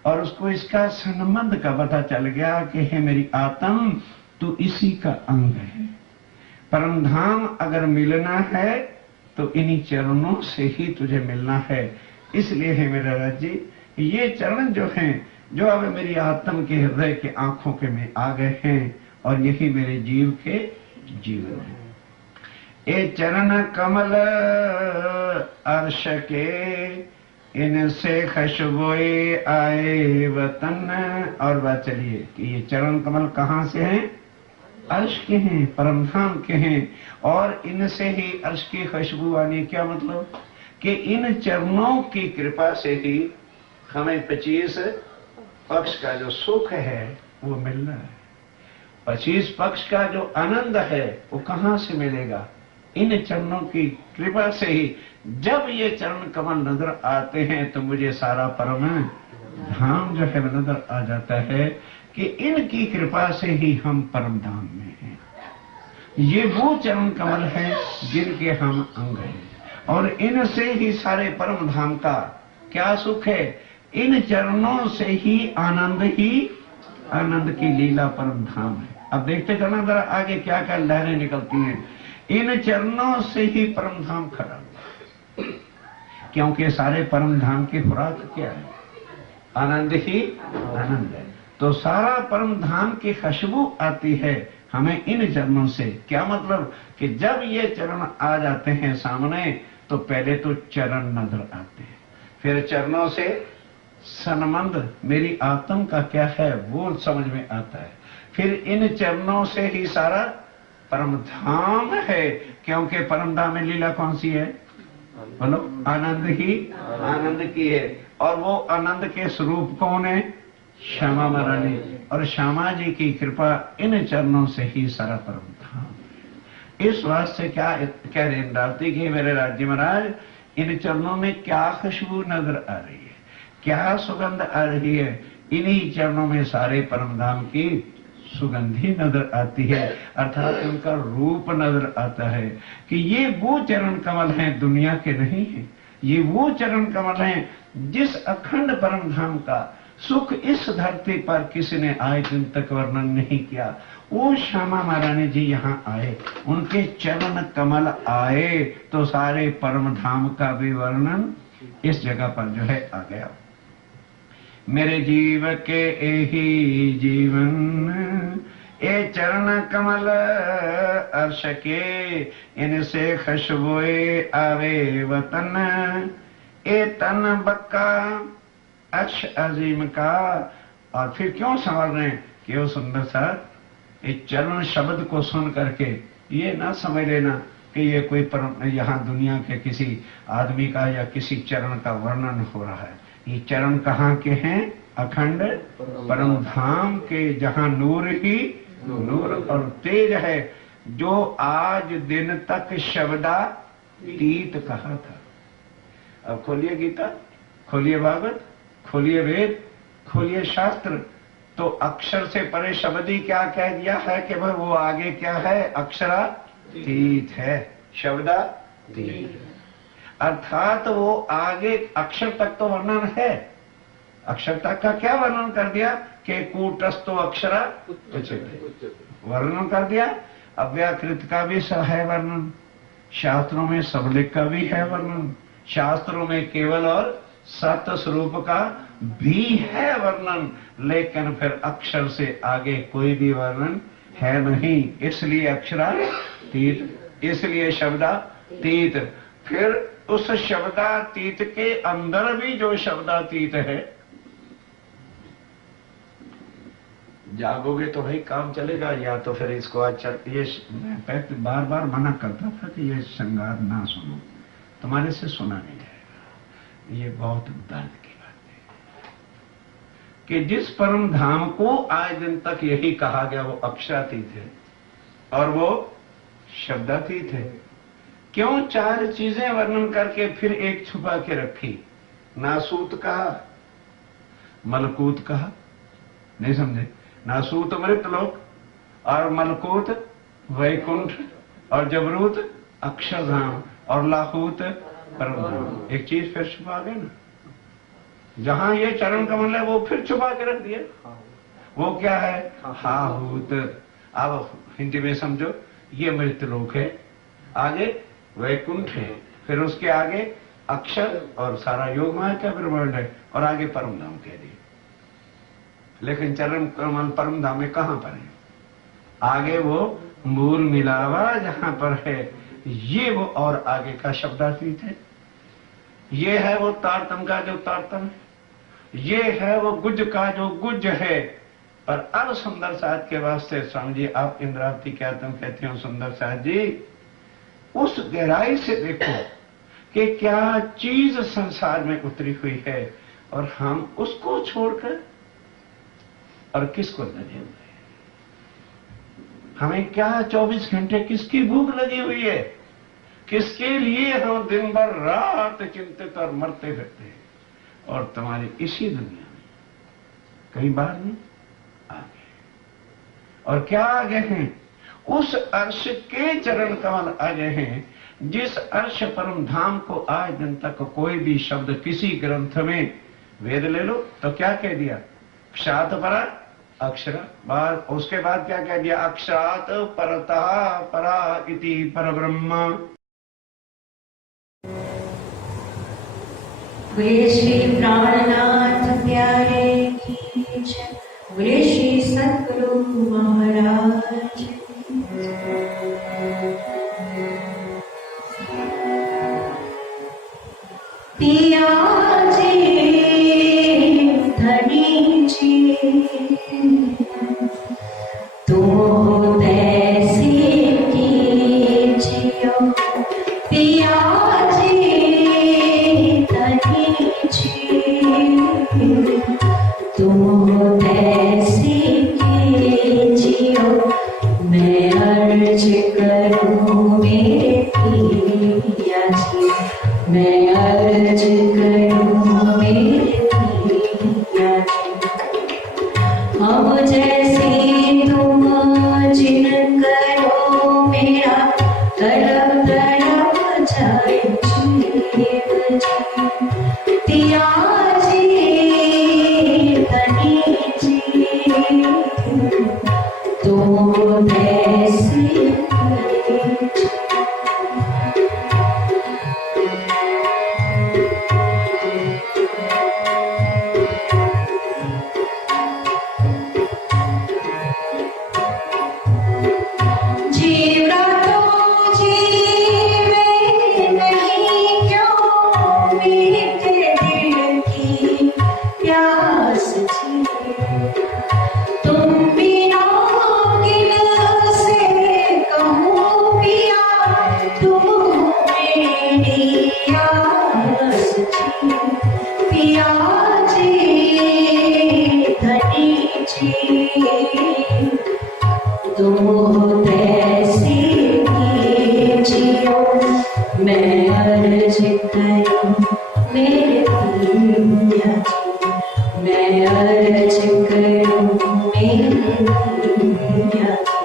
और उसको इसका संबंध का पता चल गया कि है मेरी आत्म तू इसी का अंग है। परम धाम अगर मिलना है तो इन्हीं चरणों से ही तुझे मिलना है। इसलिए है मेरा राज्य, ये चरण जो हैं, जो अब मेरी आत्म के हृदय के आंखों के में आ गए हैं और यही मेरे जीव के जीवन है। ए चरण कमल अर्श के, इनसे खुशबुए आए वतन। और बात चलिए कि ये चरण कमल कहाँ से हैं? अर्श के हैं, परम धाम के हैं और इनसे ही अर्श की खुशबू आनी। क्या मतलब? कि इन चरणों की कृपा से ही हमें 25 पक्ष का जो सुख है वो मिलना है। 25 पक्ष का जो आनंद है वो कहाँ से मिलेगा? इन चरणों की कृपा से ही। जब ये चरण कमल नजर आते हैं तो मुझे सारा परम धाम जो है नजर आ जाता है कि इनकी कृपा से ही हम परम धाम में हैं। ये वो चरण कमल हैं जिनके हम अंग हैं, और इनसे ही सारे परम धाम का क्या सुख है। इन चरणों से ही आनंद की लीला परम धाम है। अब देखते चलना जरा आगे क्या क्या लहरें निकलती हैं। इन चरणों से ही परम धाम खड़ा हुआ, क्योंकि सारे परम धाम की खुराक क्या है, आनंद ही आनंद है। तो सारा परम धाम की खुशबू आती है हमें इन चरणों से। क्या मतलब कि जब ये चरण आ जाते हैं सामने तो पहले तो चरण नजर आते हैं, फिर चरणों से संबंध मेरी आत्म का क्या है वो समझ में आता है, फिर इन चरणों से ही सारा परम धाम है। क्योंकि परम धाम में लीला कौन सी है, बोलो, आनंद ही आनंद की है। और वो आनंद के स्वरूप कौन है, श्यामा महारानी। और श्यामा जी की कृपा इन चरणों से ही सारा परम धाम। इस वास्ते क्या कह रहे इंद्रावती की, मेरे राज्य महाराज इन चरणों में क्या खुशबू नजर आ रही है, क्या सुगंध आ रही है। इन्हीं चरणों में सारे परम धाम की सुगंधी नजर आती है, अर्थात उनका रूप नजर आता है कि ये वो चरण कमल हैं, दुनिया के नहीं है। ये वो चरण कमल हैं जिस अखंड परम धाम का सुख इस धरती पर किसी ने आज दिन तक वर्णन नहीं किया। वो श्यामा महारानी जी यहाँ आए, उनके चरण कमल आए तो सारे परम धाम का भी वर्णन इस जगह पर जो है आ गया। मेरे जीव के एही जीवन ए चरण कमल अर्श के, इनसे खुशबुए आवे वतन, ए तन बक्का अर्श अजीम का। और फिर क्यों संवर रहे हैं कि वो सुंदर सा इस चरण शब्द को सुन करके ये ना समझ लेना कि ये कोई परम यहाँ दुनिया के किसी आदमी का या किसी चरण का वर्णन हो रहा है। ये चरण कहाँ के हैं, अखंड परम धाम के, जहाँ नूर ही नूर और तेज है, जो आज दिन तक शब्दातीत कहा था। अब खोलिए गीता, खोलिए भागवत, खोलिए वेद, खोलिए शास्त्र, तो अक्षर से परे शब्द ही क्या कह दिया है कि भाई वो आगे क्या है, अक्षरातीत है, शब्दातीत। अर्थात वो आगे अक्षर तक तो वर्णन है, अक्षर तक का क्या वर्णन कर दिया कि कूटस्थो अक्षरा वर्णन कर दिया। अव्याकृत का भी है वर्णन, शास्त्रों में सबलिक का भी है वर्णन, शास्त्रों में केवल और सत्य स्वरूप का भी है वर्णन, लेकिन फिर अक्षर से आगे कोई भी वर्णन है नहीं। इसलिए अक्षरातीत, इसलिए शब्दातीत। फिर उस शब्दातीत के अंदर भी जो शब्दातीत है, जागोगे तो भाई काम चलेगा, या तो फिर इसको आज ये मैं बार बार मना करता था कि ये श्रृंगार ना सुनो, तुम्हारे से सुना नहीं जाएगा। ये बहुत दर्द की बात है कि जिस परम धाम को आज दिन तक यही कहा गया वो अक्षरातीत है और वो शब्दातीत है। क्यों चार चीजें वर्णन करके फिर एक छुपा के रखी, नासूत कहा, मलकूत कहा, नहीं समझे, नासूत मृतलोक और मलकूत वैकुंठ और जबरूत अक्षरधाम और लाहूत परमधाम। एक चीज फिर छुपा गए ना, जहां ये चरण कमल है वो फिर छुपा के रख दिए। वो क्या है, हाहूत। अब हिंदी में समझो, ये मृतलोक है, आगे वैकुंठ है, फिर उसके आगे अक्षर और सारा योग माया का ब्रह्मांड है, और आगे परम धाम कह दिए। लेकिन चरण कमल परम धाम में कहां पर है, आगे वो मूल मिलावा जहां पर है, ये वो और आगे का शब्दातीत है। ये है वो तारतम का जो तारतम है, ये है वो गुज का जो गुज है। पर अब सुंदर साथ के वास्ते स्वामी जी आप इंद्रावती क्या तुम कहते हो सुंदर साथ जी, उस गहराई से देखो कि क्या चीज संसार में उतरी हुई है और हम उसको छोड़कर और किसको लगे हुए हैं। हमें क्या 24 घंटे किसकी भूख लगी हुई है, किसके लिए हम दिन भर रात चिंतित और मरते फिरते हैं। और तुम्हारी इसी दुनिया में कई बार नहीं और क्या आगे हैं? उस अर्श के चरण कमल आगे हैं, जिस अर्श परम धाम को आज दिन तक कोई भी शब्द किसी ग्रंथ में, वेद ले लो तो क्या कह दिया? क्षात परा अक्षर, बाद उसके बाद क्या कह दिया? अक्षात परता परा इति परब्रह्म। बोले श्री प्राणनाथ प्यारे की जय, बोले श्री सद्गुरु महाराज की जय। पिया जी धनी जी तुम तैसे कीजियो, पिया जी धनी जी तुम तैसे कीजियो, मैं अर्ज करूं मेरे पिया जी, मैं अर्ज करूं मेरे पिया जी। हम जैसे तुम जिन करो मेरा तड़प तड़प जाए जीव जी, पिया जी धनी जी तुम ऐसे मैं अर्ज करूं मेरे पिया जी, मैं अर्ज करूं मेरे पिया जी।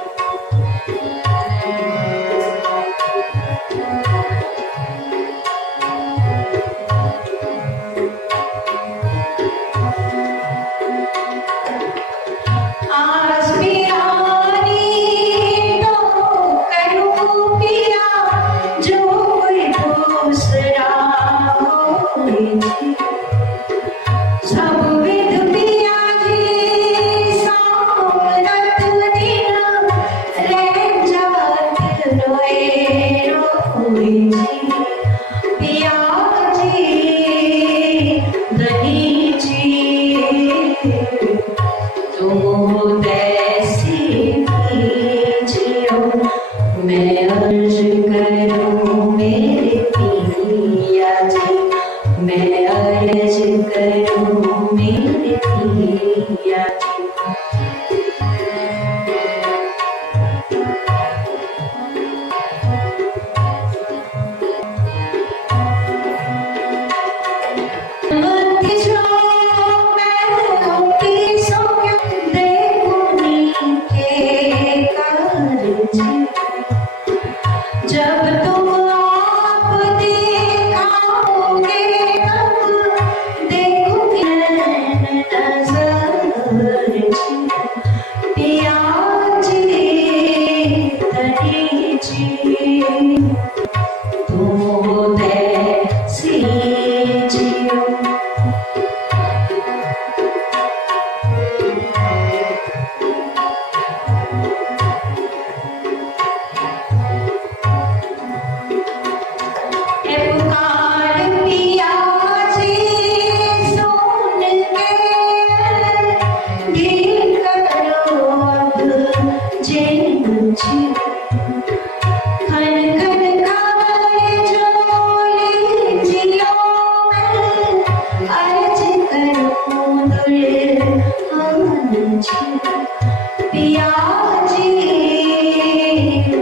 मैं अर्ज करूं मेरे पिया जी, मैं अर्ज करूं मेरे पिया जी। जब तुम आप दिखाओगे तब देखोगे नजर पिया जी धनी जी तुम ऐसे जियो। पिया जी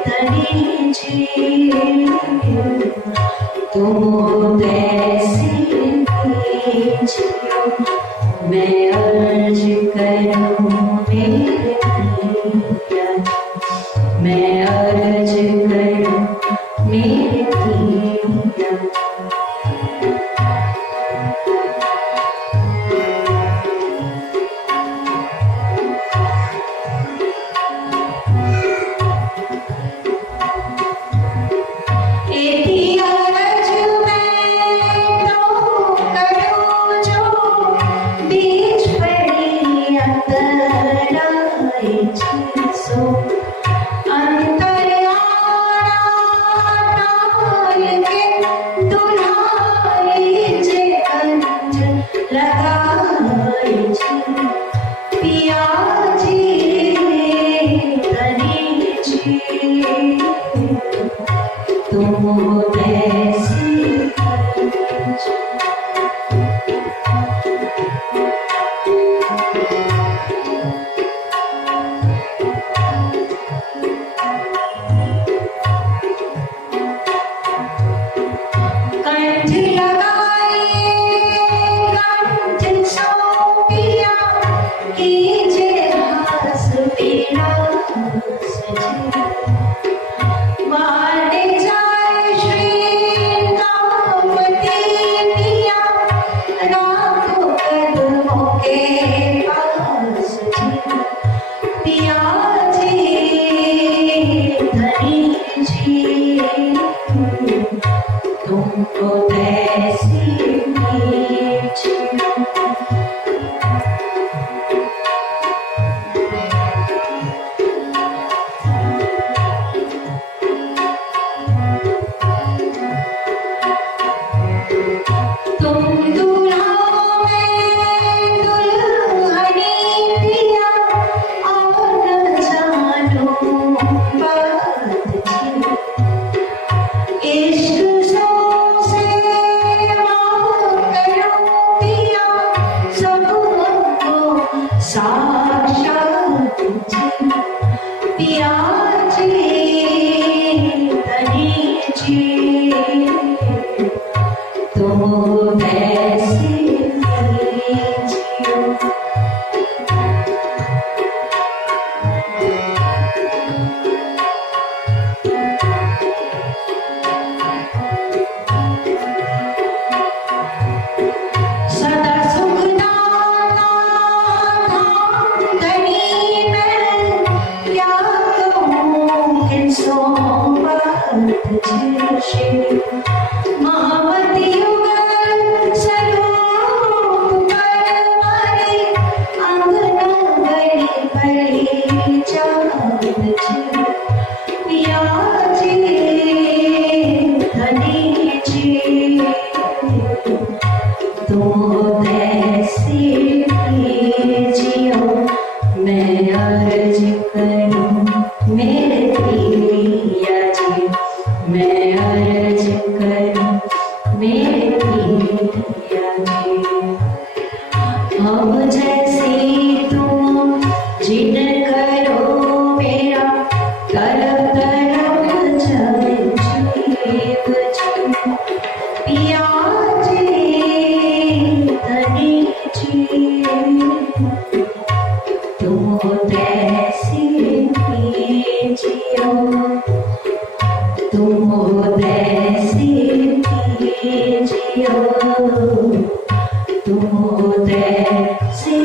धनी जी तुम ऐसे कीजियो, मैं अर्ज करूं मेरे तैसी जियो। तुम दूल्हा मैं दुल्हनी पिया और न जानो बात जियो। इश्क से माफ करो पिया सबको साक्षात जियो। पिया जी धनी जी तुम ऐसे जियो। सदा सुखदाता धनी मैं क्या कहूँ किसो बात जियो। महामती युगल स्वरूप पर मारे अंगना बड़ी बड़ी चाँद जियो। पिया जी धनी जी तुम ऐसे जियो। मैं अर्ज करूं मेरे पिया जी, मैं अर्ज करूं मेरे पिया जी। अब जैसी तुम जिन करो मेरा तरफ तरफ जाए जीव जी। पिया जी धनी जी तुम ऐसी जियो। तुम ऐसी जियो। तुम ऐसी